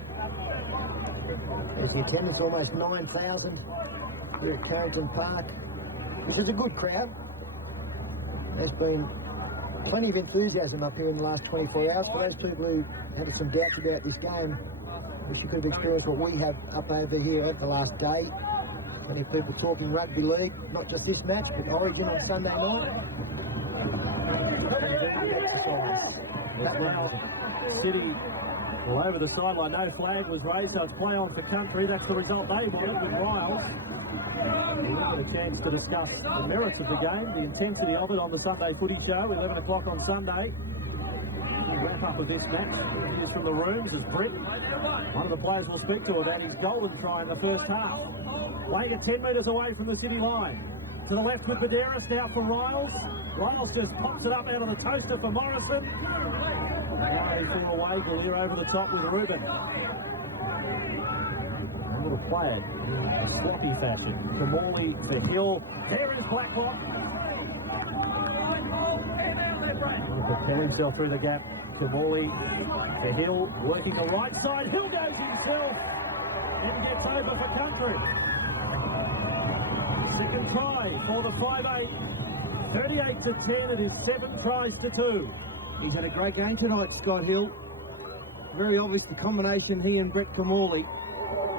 As the attendance almost 9,000 here at Carrington Park. This is a good crowd. There's been plenty of enthusiasm up here in the last 24 hours. For those people who had some doubts about this game, wish you could have experienced what we have up over here at the last day. Many people talking rugby league, not just this match, but Origin on Sunday night. That now City all over the sideline. No flag was raised, so it's play on for Country. That's the result they wanted with Riles. We'll get a chance to discuss the merits of the game, the intensity of it on the Sunday Footy Show, 11 o'clock on Sunday. We'll wrap up with this match. Here's from the rooms is Brick. One of the players we'll speak to about his golden try in the first half. Playing it 10 metres away from the City line. To the left with Baderas, now for Riles. Riles just pops it up out of the toaster for Morrison. He's all away, Galea over the top with Reuben. A little play it in a sloppy fashion. To Morley, to Hill. There is Blacklock. He'll prepare himself through the gap. To Morley, to Hill, working the right side. Hill goes himself. And he gets over for Country. Second try for the 5-8. 38-10, it is 7 tries to 2. He's had a great game tonight, Scott Hill. Very obvious the combination he and Brett Camorley.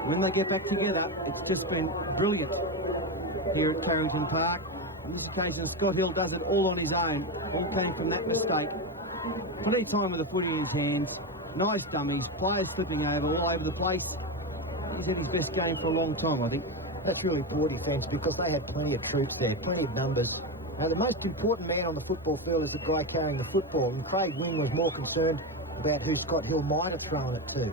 When they get back together, it's just been brilliant here at Carrington Park. In this occasion, Scott Hill does it all on his own. All came from that mistake. Plenty of time with the footy in his hands. Nice dummies, players slipping over all over the place. He's had his best game for a long time, I think. That's really poor defence because they had plenty of troops there, plenty of numbers. Now, the most important man on the football field is the guy carrying the football, and Craig Wing was more concerned about who Scott Hill might have thrown it to.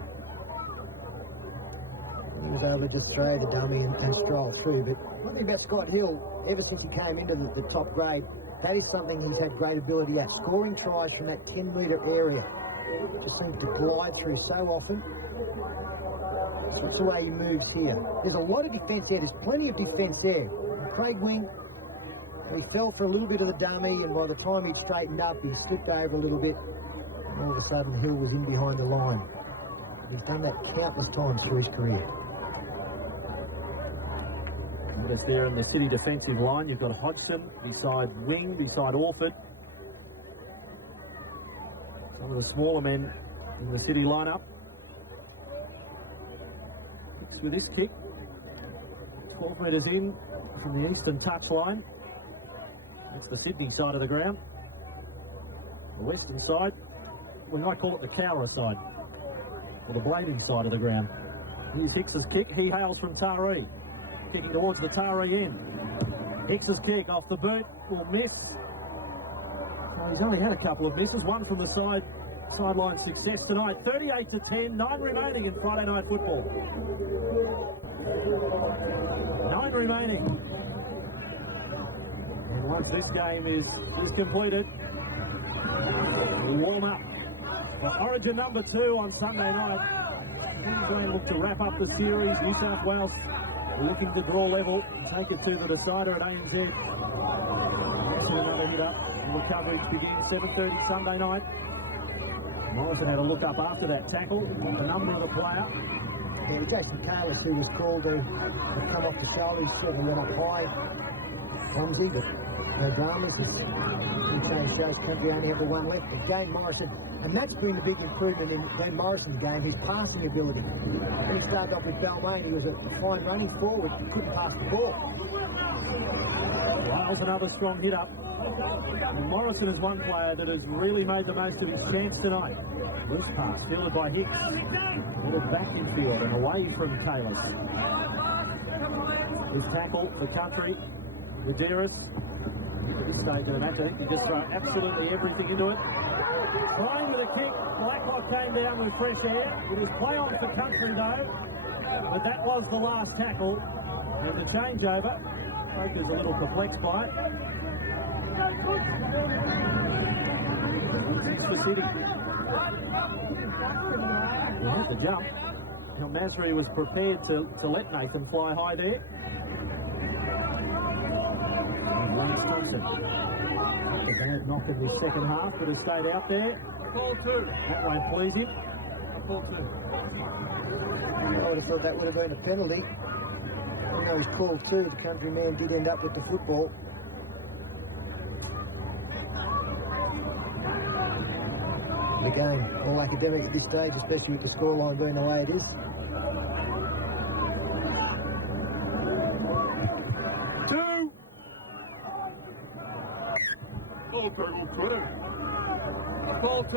He was able to just throw the dummy and stroll through. But one thing about Scott Hill, ever since he came into the top grade, that is something he's had great ability at, scoring tries from that 10-metre area. Just seems to glide through so often. That's the way he moves here. There's a lot of defence there. There's plenty of defence there. And Craig Wing, he fell for a little bit of the dummy, and by the time he'd straightened up, he slipped over a little bit. And all of a sudden, Hill was in behind the line. He's done that countless times through his career. Notice there in the City defensive line, you've got Hodgson beside Wing, beside Orford. Some of the smaller men in the City lineup. Hicks with this kick. 12 metres in from the eastern touchline. That's the Sydney side of the ground. The western side, we might call it the Cowra side, or the Blading side of the ground. Here's Hicks's kick. He hails from Taree. Kicking towards the Taree end. Hicks's kick off the boot will miss. So he's only had a couple of misses. One from the sideline success tonight. 38-10, 9 remaining in Friday night football. 9 remaining. And once this game is completed, we'll warm up for Origin number 2 on Sunday night. Queensland look to wrap up the series. New South Wales looking to draw level and take it to the decider at ANZ. Another hit up. The coverage begins 7:30 Sunday night. Morrison had a look up after that tackle. The number of the player. Yeah, Jason Carlos, who was called to come off the shoulder, he certainly went up high. Clumsy, but no dramas. James Joe's country only have the one left. But Glenn Morrison, and that's been the big improvement in Glenn Morrison's game, his passing ability. When he started off with Balmain, he was a fine running forward, he couldn't pass the ball. Wales another strong hit up. And Morrison is one player that has really made the most of his chance tonight. This pass fielded by Hicks. A little back in field and away from Kalis. His tackle for country. Ruderis. At this stage of the match, I think he just throw absolutely everything into it. Trying with a kick. Blacklock came down with fresh air. It was play on for country though. But that was the last tackle. And the changeover. Baker's a little perplexed by it. It's the City. That's a jump. Now Masri was prepared to let Nathan fly high there. And Lance Thompson. The bad knock in the second half, but has stayed out there. Ball 2. That won't please him. Ball 2. I would have thought that would have been a penalty. You know, he's called 2. The country man did end up with the football. Again, all academic at this stage, especially with the scoreline being the way it is. Ball 2.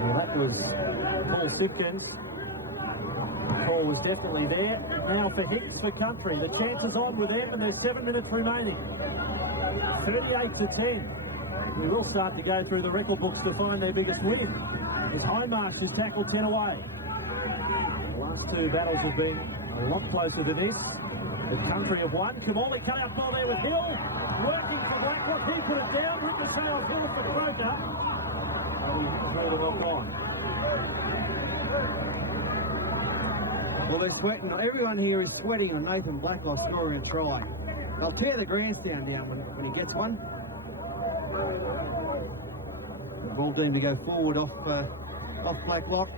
Well, that was Paul Simpkins. The call was definitely there. Now for Hicks for country. The chances on with them, and there's 7 minutes remaining. 38-10. We will start to go through the record books to find their biggest win. As Highmarks has tackled 10 away. The last 2 battles have been a lot closer than this. The country have won. Kamali cut out ball there with Hill. Working for Blacklock. He put it down. With the sail forward for Croker. And he's well gone. Well, they're sweating. Everyone here is sweating on Nathan Blacklock scoring a try. They'll tear the grandstand down when he gets one. The ball team to go forward off Blacklock.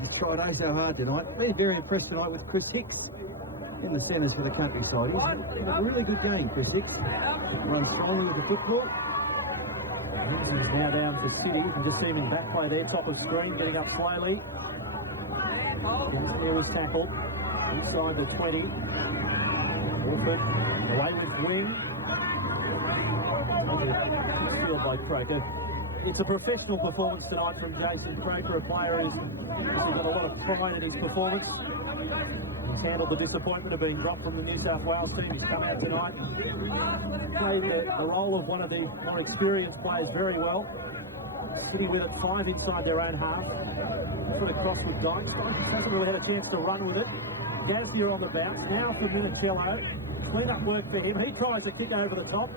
He's tried so hard tonight. Been very impressed tonight with Chris Hicks in the centres for the countryside. He's had a really good game, Chris Hicks. Runs strongly with the football. He's now down to City. You can just see him in back play there, top of the screen, getting up slowly. There was tackled. Inside the 20. Wilfred away with Wing. Sealed by Croker. It's a professional performance tonight from Jason Croker, a player who's got a lot of pride in his performance. He's handled the disappointment of being dropped from the New South Wales team. He's come out tonight, played the role of one of the more experienced players very well. Sitting with it 5 inside their own half. Put across with Dykes. Hasn't really had a chance to run with it. Gazier on the bounce. Now for Minicello. Clean up work for him. He tries to kick over the top.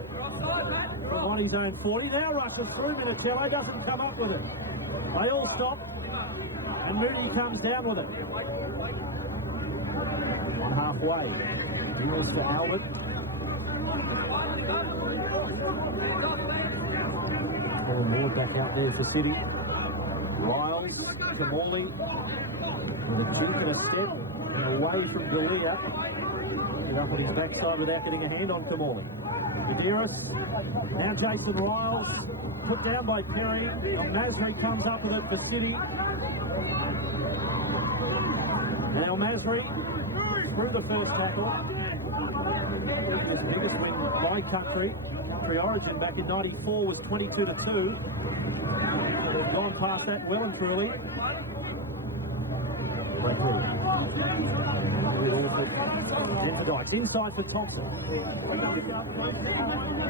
From on his own 40. Now rushes through. Minicello doesn't come up with it. They all stop. And Moody comes down with it. On halfway. Here's to Albert. More back out there is the City. Riles to Morley. With a juke and a step. away from Galea. He's up on his backside without getting a hand on Kamali. Bathurst, now Jason Riles, put down by Perry. Masri comes up with it for City. Now Masri through the first tackle. His biggest win by Country Origin back in 94 was 22-2. So they've gone past that well and truly. Inside for Thompson.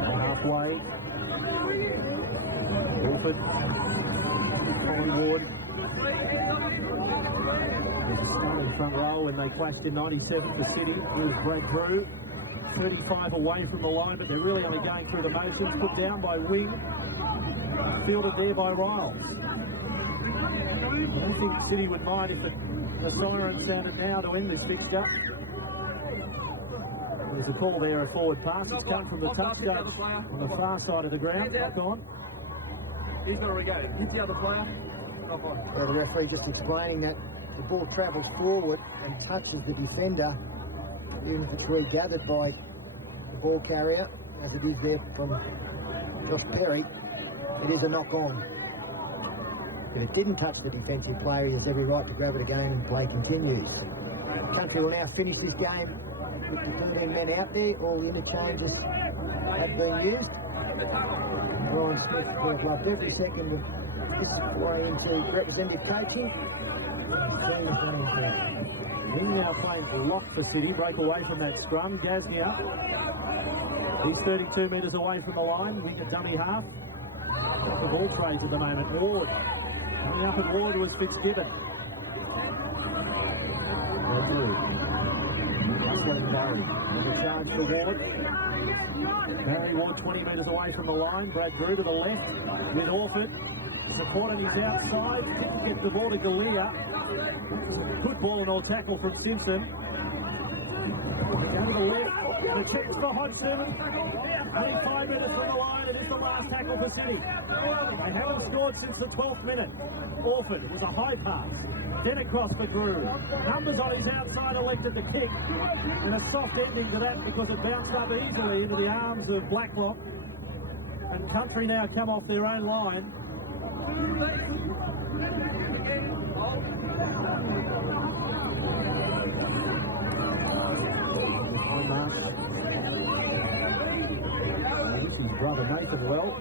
Halfway. Wilford. Collingwood. In front row when they clashed in 97 for City. Here's Brad Drew. 35 away from the line, but they're really only going through the motions. Put down by Wing. Fielded there by Riles. I don't think City would mind if the siren sounded now to end this fixture. There's a call there, a forward pass. It's come from the touchdown on the far side of the ground. Back on. He's not regarding. He's the other player. The referee just explaining that the ball travels forward and touches the defender, even if it's regathered by the ball carrier, as it is there from Josh Perry. It is a knock-on. If it didn't touch the defensive player, he has every right to grab it again and play continues. Country will now finish this game with the 13 men out there. All the interchanges have been used. Brian Smith has loved every second of this way into representative coaching. He's now playing lock for City, break away from that scrum. Gasnier, he's 32 metres away from the line, wing a dummy half. The ball trades at the moment. Ward, coming up at Ward was Fitzgibbon. Barry, the charge for Ward. Barry Ward 20 metres away from the line. Brad Drew to the left with Orford. Support on his outside. Gets the ball to Galea. Good ball and all tackle from Simpson. Down to the left. The checks for Hodgson. Only 5 minutes from the line. It is the last tackle for City. They haven't scored since the 12th minute. Orford, it was a high pass. Then across the groove. Numbers on his outside elected to kick. And a soft ending to that because it bounced up easily into the arms of Blacklock. And Country now come off their own line. His brother Nathan Well,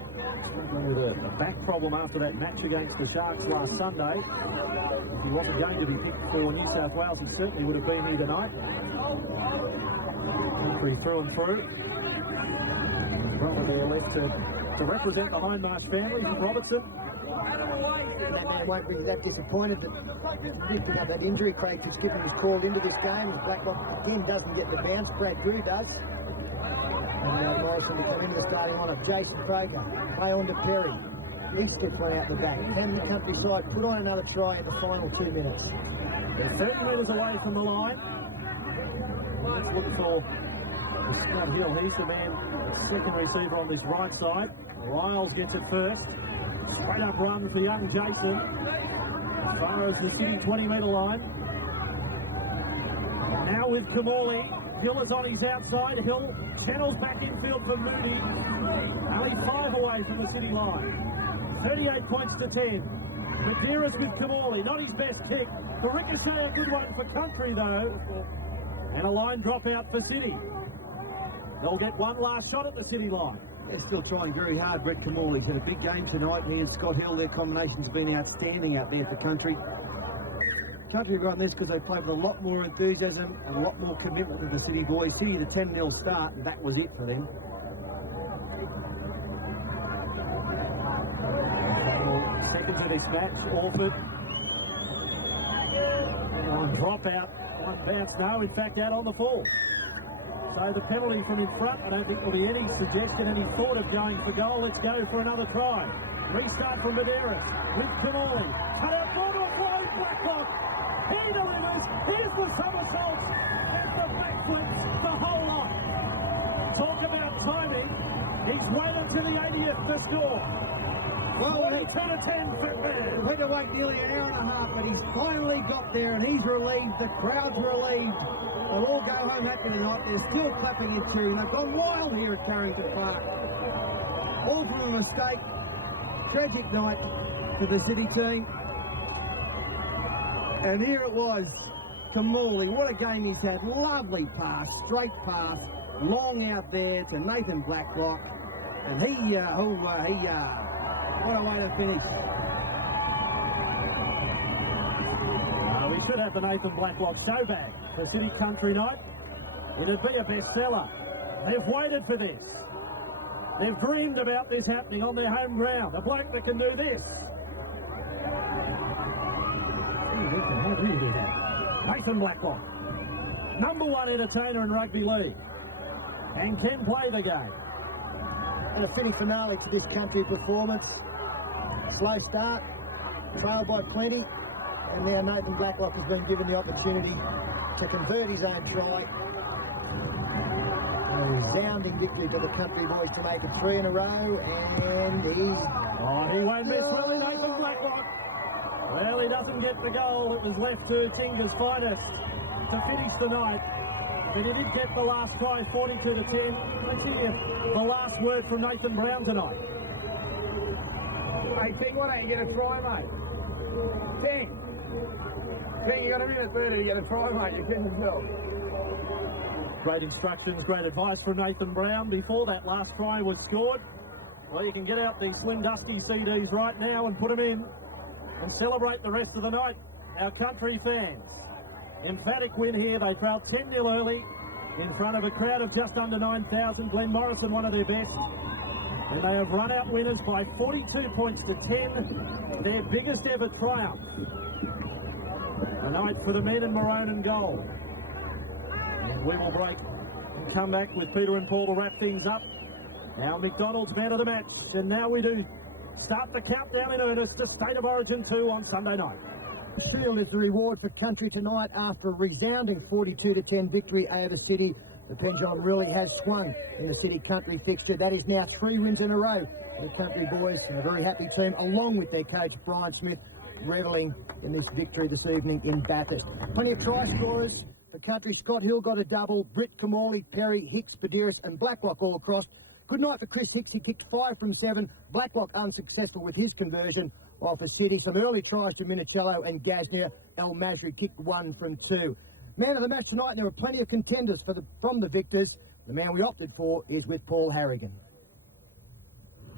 with a back problem after that match against the Sharks last Sunday. If he wasn't going to be picked for New South Wales, he certainly would have been here tonight. Country through and through. Brother there left to represent the Hindmarsh family from Robertson. That man won't be that disappointed that lifting up that injury. Craig Fitzgibbon is called into this game. Blacklock again doesn't get the bounce. Brad Drew does. And Morrison will come into the starting lineup. Jason Croker, play on to Perry. He skips one out the back. Can the Countryside put on another try in the final 2 minutes? They're 30 metres away from the line. Let's look for Scott Hill. He's the man, second receiver on this right side. Riles gets it first. Straight up run for young Jason. As far as the City 20-metre line. Now with Kamali. Hill is on his outside. Hill settles back infield for Moody. Only 5 away from the City line. 38 points to 10. Bathurst with Kamali. Not his best kick. The ricochet, a good one for Country though. And a line dropout for City. They'll get one last shot at the City line. They're still trying very hard. Brett Kamali's had a big game tonight. He and Scott Hill, their combination's been outstanding out there for Country. Country have gotten this because they played with a lot more enthusiasm and a lot more commitment to the City boys. City had a 10-0 start, and that was it for them. Seconds of this match, Orford. On drop out, on bounce, no, in fact out on the full. So the penalty from in front, I don't think there'll be any suggestion, any thought of going for goal. Let's go for another try. Restart from Bathurst with Kamali. Cut out, ball to a throw, Blacklock. He delivers, here's the somersaults, and the backflips, the whole lot. Talk about timing. He's waited to the 80th to score. Well, 22 to 10 for It had to wait nearly an hour and a half, but he's finally got there and he's relieved. The crowd's relieved. They'll all go home happy tonight. They're still clapping in tune. They've gone wild here at Carrington Park. All from a mistake. Tragic night for the City team. And here it was. Kamali, what a game he's had. Lovely pass, straight pass, long out there to Nathan Blacklock. And what a way to finish. We could have the Nathan Blacklock show back for City Country night. It'd be a bestseller. They've waited for this. They've dreamed about this happening on their home ground. A bloke that can do this. Nathan Blacklock, #1 entertainer in rugby league, and can play the game. And a fitting finale to this country performance. Slow start, trailed by plenty, and now Nathan Blacklock has been given the opportunity to convert his own try. A resounding victory for the country boys to make it 3 in a row, and he won't miss early, Nathan Blacklock. Well, he doesn't get the goal. It was left to Tinga's finest to finish the night. But he did get the last try, 42 to 10. Let's hear the last word from Nathan Brown tonight. Hey, Ting, why don't you get a try, mate? Ting, you got a minute 30 to get a try, mate. You couldn't tell. Great instructions, great advice from Nathan Brown before that last try was scored. Well, you can get out these Slim Dusty CDs right now and put them in and celebrate the rest of the night. Our country fans. Emphatic win here. They trailed 10-0 early in front of a crowd of just under 9,000. Glenn Morrison, one of their best. And they have run out winners by 42 points to 10. Their biggest ever triumph. A night for the men in maroon and gold. And we will break and come back with Peter and Paul to wrap things up. Now McDonald's man of the match. And now we do start the countdown in earnest to State of Origin 2 on Sunday night. Shield is the reward for country tonight after a resounding 42 to 10 victory over City. The pendulum really has swung in the City Country fixture. That is now 3 wins in a row. The Country boys, a very happy team, along with their coach Brian Smith, revelling in this victory this evening in Bathurst. Plenty of try scorers for Country. Scott Hill got a double. Britt Kamali, Perry, Hicks, Badiris and Blacklock all across. Good night for Chris Hicks. He kicked 5 from 7. Blacklock unsuccessful with his conversion. While for City, some early tries to Minicello and Gaznia. El Masri kicked 1 from 2. Man of the match tonight, and there are plenty of contenders from the victors. The man we opted for is with Paul Harrigan.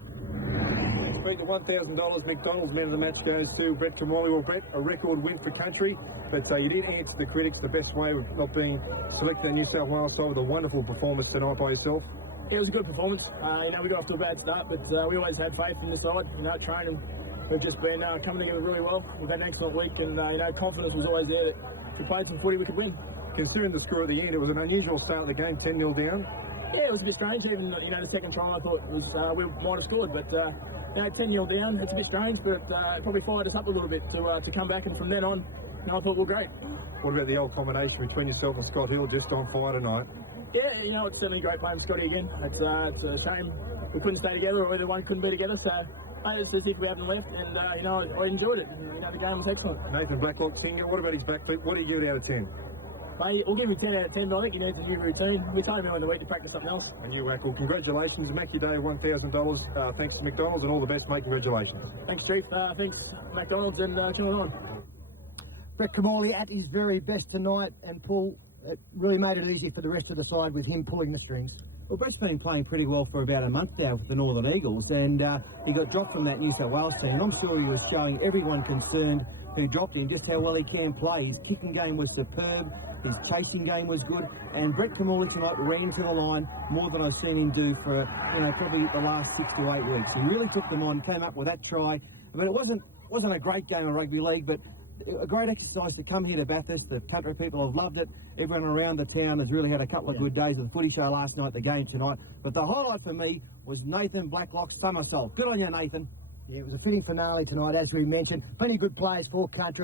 The $1,000 McDonald's man of the match goes to Brett Kamali. Well, Brett, a record win for country, but you did answer the critics the best way of not being selected in New South Wales side with a wonderful performance tonight by yourself. Yeah, it was a good performance. We got off to a bad start, but we always had faith in the side. Training, we've just been coming together really well. We've had an excellent week, and confidence was always there that if we played some footy, we could win. Considering the score at the end, it was an unusual start of the game, 10-0 down. Yeah, it was a bit strange. Even the second try, I thought was we might have scored, but 10-0 down, it's a bit strange, but it probably fired us up a little bit to come back, and from then on, I thought we're great. What about the old combination between yourself and Scott Hill just on fire tonight? Yeah, it's certainly great playing Scotty again. It's a shame we couldn't stay together, or either one couldn't be together. So it's as if we haven't left, and I enjoyed it. The game was excellent. Nathan Blacklock, senior. What about his back foot? What do you give it out of 10? We'll give him 10 out of 10, but I think he needs a new routine. We told him in the week to practice something else. And you, Wackle, congratulations. Make your day $1,000 thanks to McDonald's, and all the best, mate. Congratulations. Thanks, Chief. Thanks, McDonald's, and Channel 9. Brett Kamali at his very best tonight, and Paul, it really made it easy for the rest of the side with him pulling the strings. Well, Brett's been playing pretty well for about a month now with the Northern Eagles, and he got dropped from that New South Wales team. I'm sure he was showing everyone concerned who dropped him just how well he can play. His kicking game was superb, his chasing game was good, and Brett Kamali tonight ran into the line more than I've seen him do for probably the last 6 to 8 weeks. He really took them on, came up with that try. But it wasn't a great game of rugby league, but a great exercise to come here to Bathurst. The country people have loved it. Everyone around the town has really had a couple of good days of the footy show last night, the game tonight. But the highlight for me was Nathan Blacklock's somersault. Good on you, Nathan. Yeah, it was a fitting finale tonight, as we mentioned. Plenty of good players for country.